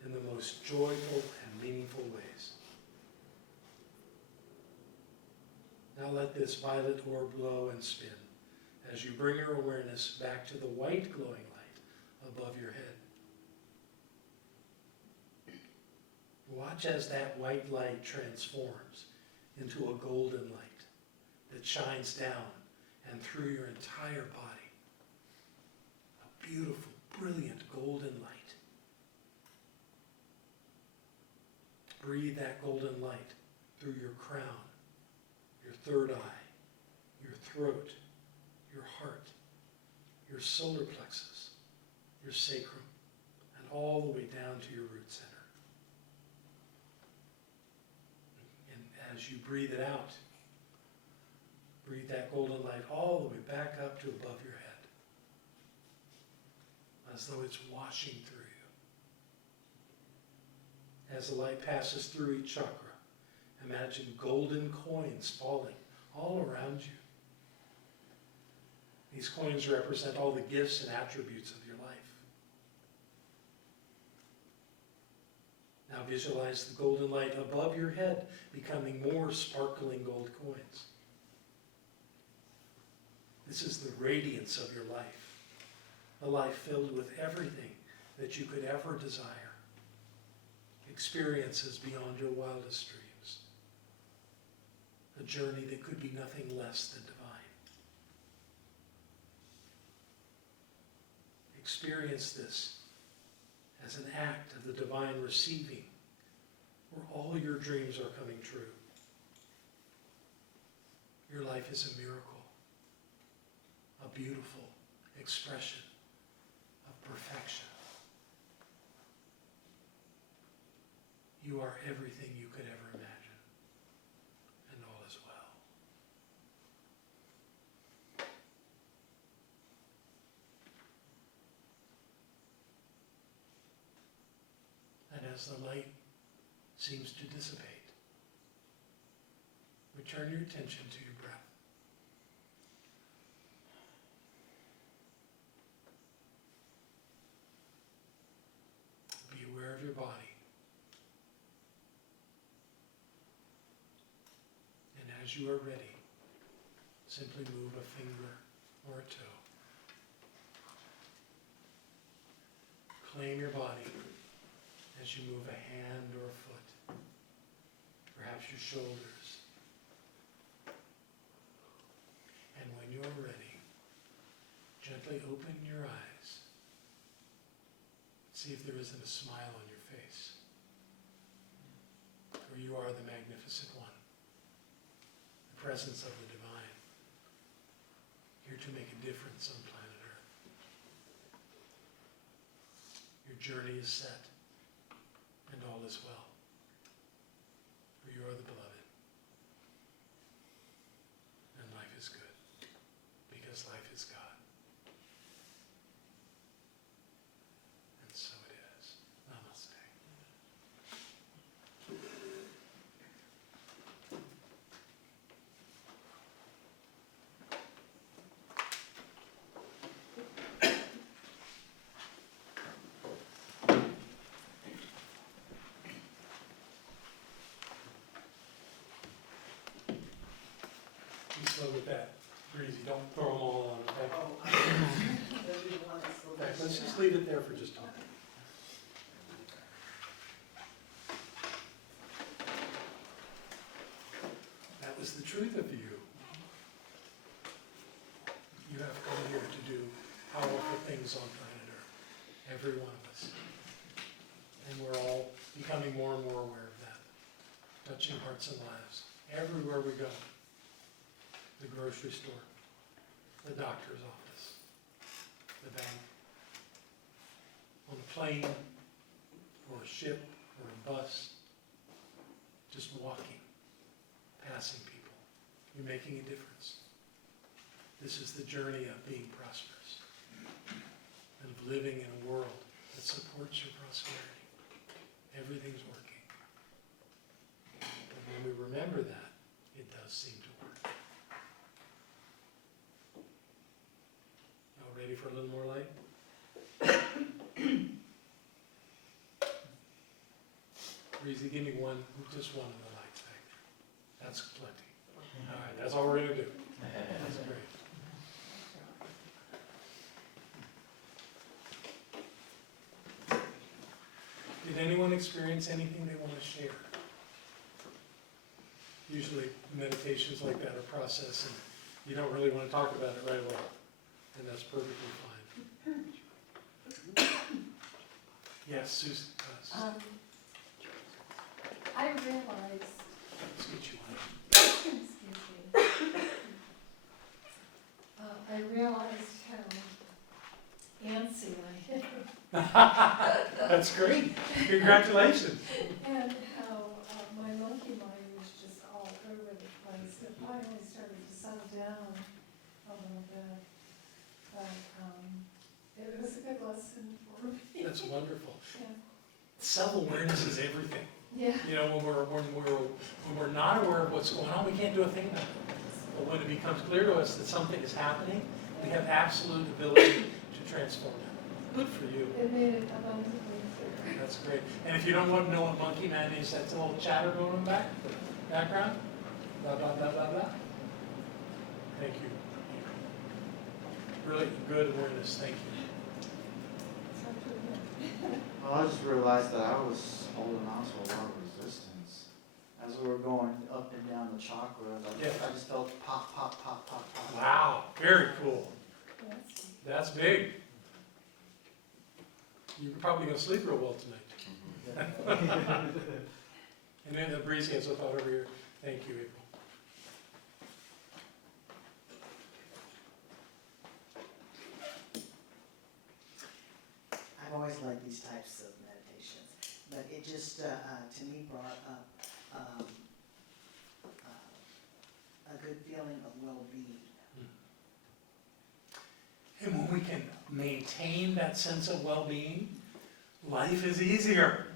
in the most joyful and meaningful ways. Now let this violet orb glow and spin as you bring your awareness back to the white glowing light above your head. Watch as that white light transforms into a golden light that shines down and through your entire body. A beautiful, brilliant golden light. Breathe that golden light through your crown, your third eye, your throat, your heart, your solar plexus, your sacrum, and all the way down to your root center. And as you breathe it out, breathe that golden light all the way back up to above your head, as though it's washing through you. As the light passes through each chakra, imagine golden coins falling all around you. These coins represent all the gifts and attributes of your life. Now visualize the golden light above your head becoming more sparkling gold coins. This is the radiance of your life, a life filled with everything that you could ever desire, experiences beyond your wildest dreams, a journey that could be nothing less than divine. Experience this as an act of the divine receiving, where all your dreams are coming true. Your life is a miracle, a beautiful expression of perfection. You are everything you could ever imagine, and all is well. And as the light seems to dissipate, return your attention to your breath. Be aware of your body. And as you are ready, simply move a finger or a toe. Claim your body as you move a hand or a foot, perhaps your shoulders. And when you're ready, gently open your eyes. See if there isn't a smile on your face. For you are the magnificent one, the presence of the divine, here to make a difference on planet Earth. Your journey is set, and all is well. For you are the beloved, and life is good, because life is God. And so it is. Namaste. Be slow with that. Breezy, don't throw them all on, okay? That'd be the one that's a little Okay, bit let's just down. leave it there for just a moment. That was the truth of you. You have come here to do powerful things on planet Earth, every one of us. And we're all becoming more and more aware of that, touching hearts and lives everywhere we go. The grocery store, the doctor's office, the bank, on the plane, or a ship or a bus, just walking, passing people. You're making a difference. This is the journey of being prosperous and of living in a world that supports your prosperity. Everything's working. But when we remember that, it does seem to work. Y'all ready for a little more light? Breezy, give me one, just one of the lights back there. That's plenty. All right, that's all we're gonna do. That's great. Did anyone experience anything they want to share? Usually meditations like that are processed and you don't really want to talk about it right away. And that's perfectly fine. Yes, Susan. I realized, Let's get you on. excuse me, I realized how antsy I am. That's great. Congratulations. And how my monkey mind was just all over the place. It finally started to settle down a little bit. But it was a good lesson for me. That's wonderful. Yeah. Self-awareness is everything. Yeah. You know, when we're not aware of what's going on, we can't do a thing about it. But when it becomes clear to us that something is happening, we have absolute ability to transform it. Good for you. It made it abundantly clear. That's great. And if you don't want to know what monkey man is, that's a little chatter going on background. Blah, blah, blah, blah, blah. Thank you. Really good awareness. Thank you. It's hard to admit. Well, I just realized that I was holding on to a lot of resistance. As we were going up and down the chakras, I just felt pop, pop, pop, pop, pop. Wow. Very cool. Yes. That's big. You're probably going to sleep real well tonight. And then the breeze has a thought over here. Thank you, April. I've always liked these types of meditations, but it just, to me, brought up a good feeling of well-being. And when we can maintain that sense of well-being, life is easier.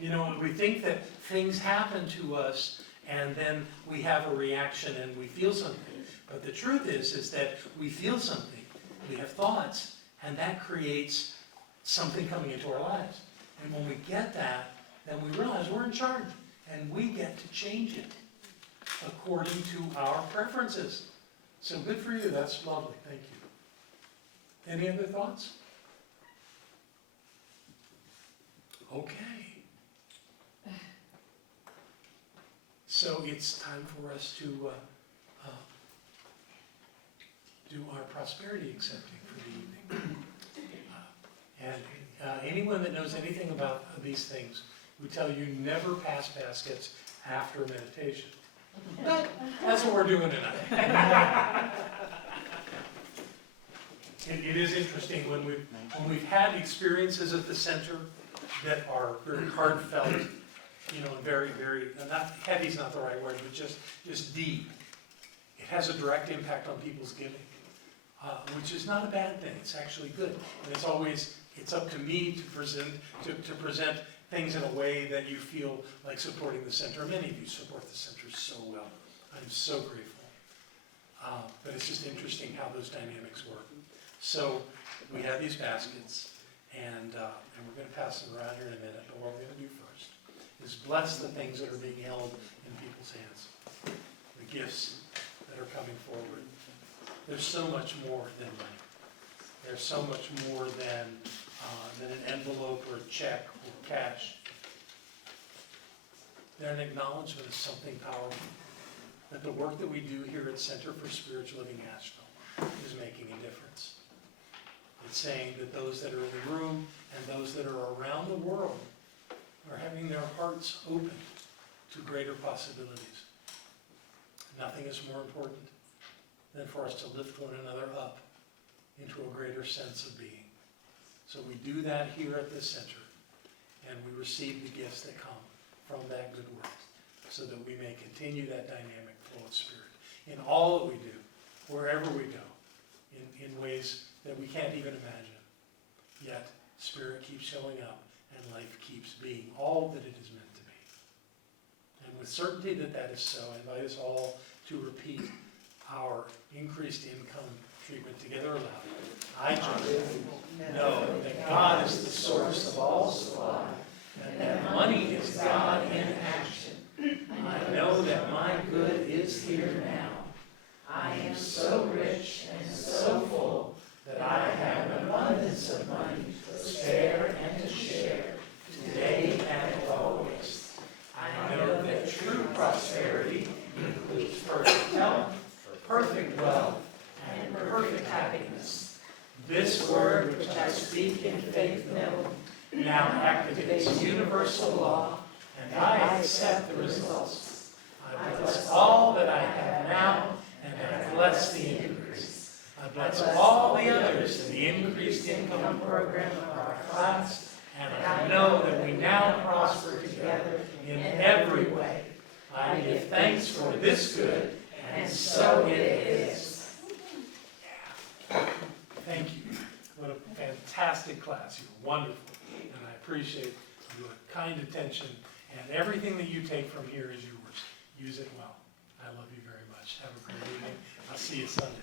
You know, we think that things happen to us and then we have a reaction and we feel something. But the truth is that we feel something, we have thoughts, and that creates something coming into our lives. And when we get that, then we realize we're in charge and we get to change it according to our preferences. So good for you, that's lovely, thank you. Any other thoughts? Okay. So it's time for us to do our prosperity accepting for the evening. And anyone that knows anything about these things would tell you never pass baskets after meditation. But that's what we're doing tonight. It is interesting when we've had experiences at the center that are very heartfelt, you know, and very, very, not heavy's not the right word, but just deep. It has a direct impact on people's giving, which is not a bad thing. It's actually good. And it's up to me to present things in a way that you feel like supporting the center. Many of you support the center so well. I'm so grateful. But it's just interesting how those dynamics work. So we have these baskets, and we're going to pass them around here in a minute, but what we're going to do first is bless the things that are being held in people's hands, the gifts that are coming forward. There's so much more than money. There's so much more than an envelope or a check or cash. They're an acknowledgement of something powerful, that the work that we do here at Center for Spiritual Living Asheville is making a difference. It's saying that those that are in the room and those that are around the world are having their hearts open to greater possibilities. Nothing is more important than for us to lift one another up into a greater sense of being. So we do that here at this center, and we receive the gifts that come from that good work, so that we may continue that dynamic flow of Spirit in all that we do, wherever we go, in ways that we can't even imagine. Yet, Spirit keeps showing up, and life keeps being all that it is meant to be. And with certainty that that is so, I invite us all to repeat our increased income treatment together aloud. I just know that God is the source of all supply, and that money is God in action. I know that my good is here now. I am so rich and so full that I have an abundance of money to spare and to share, today and always. I know that true prosperity includes perfect health, perfect wealth, and perfect happiness. This word which I speak in faith now activates universal law, and I accept the results. I bless all that I have now, and I bless the increase. I bless all the others in the increased income program of our class, and I know that we now prosper together in every way. I give thanks for this good, and so it is. Yeah. Thank you. What a fantastic class. You're wonderful. And I appreciate your kind attention, and everything that you take from here is yours. Use it well. I love you very much. Have a great evening. I'll see you Sunday.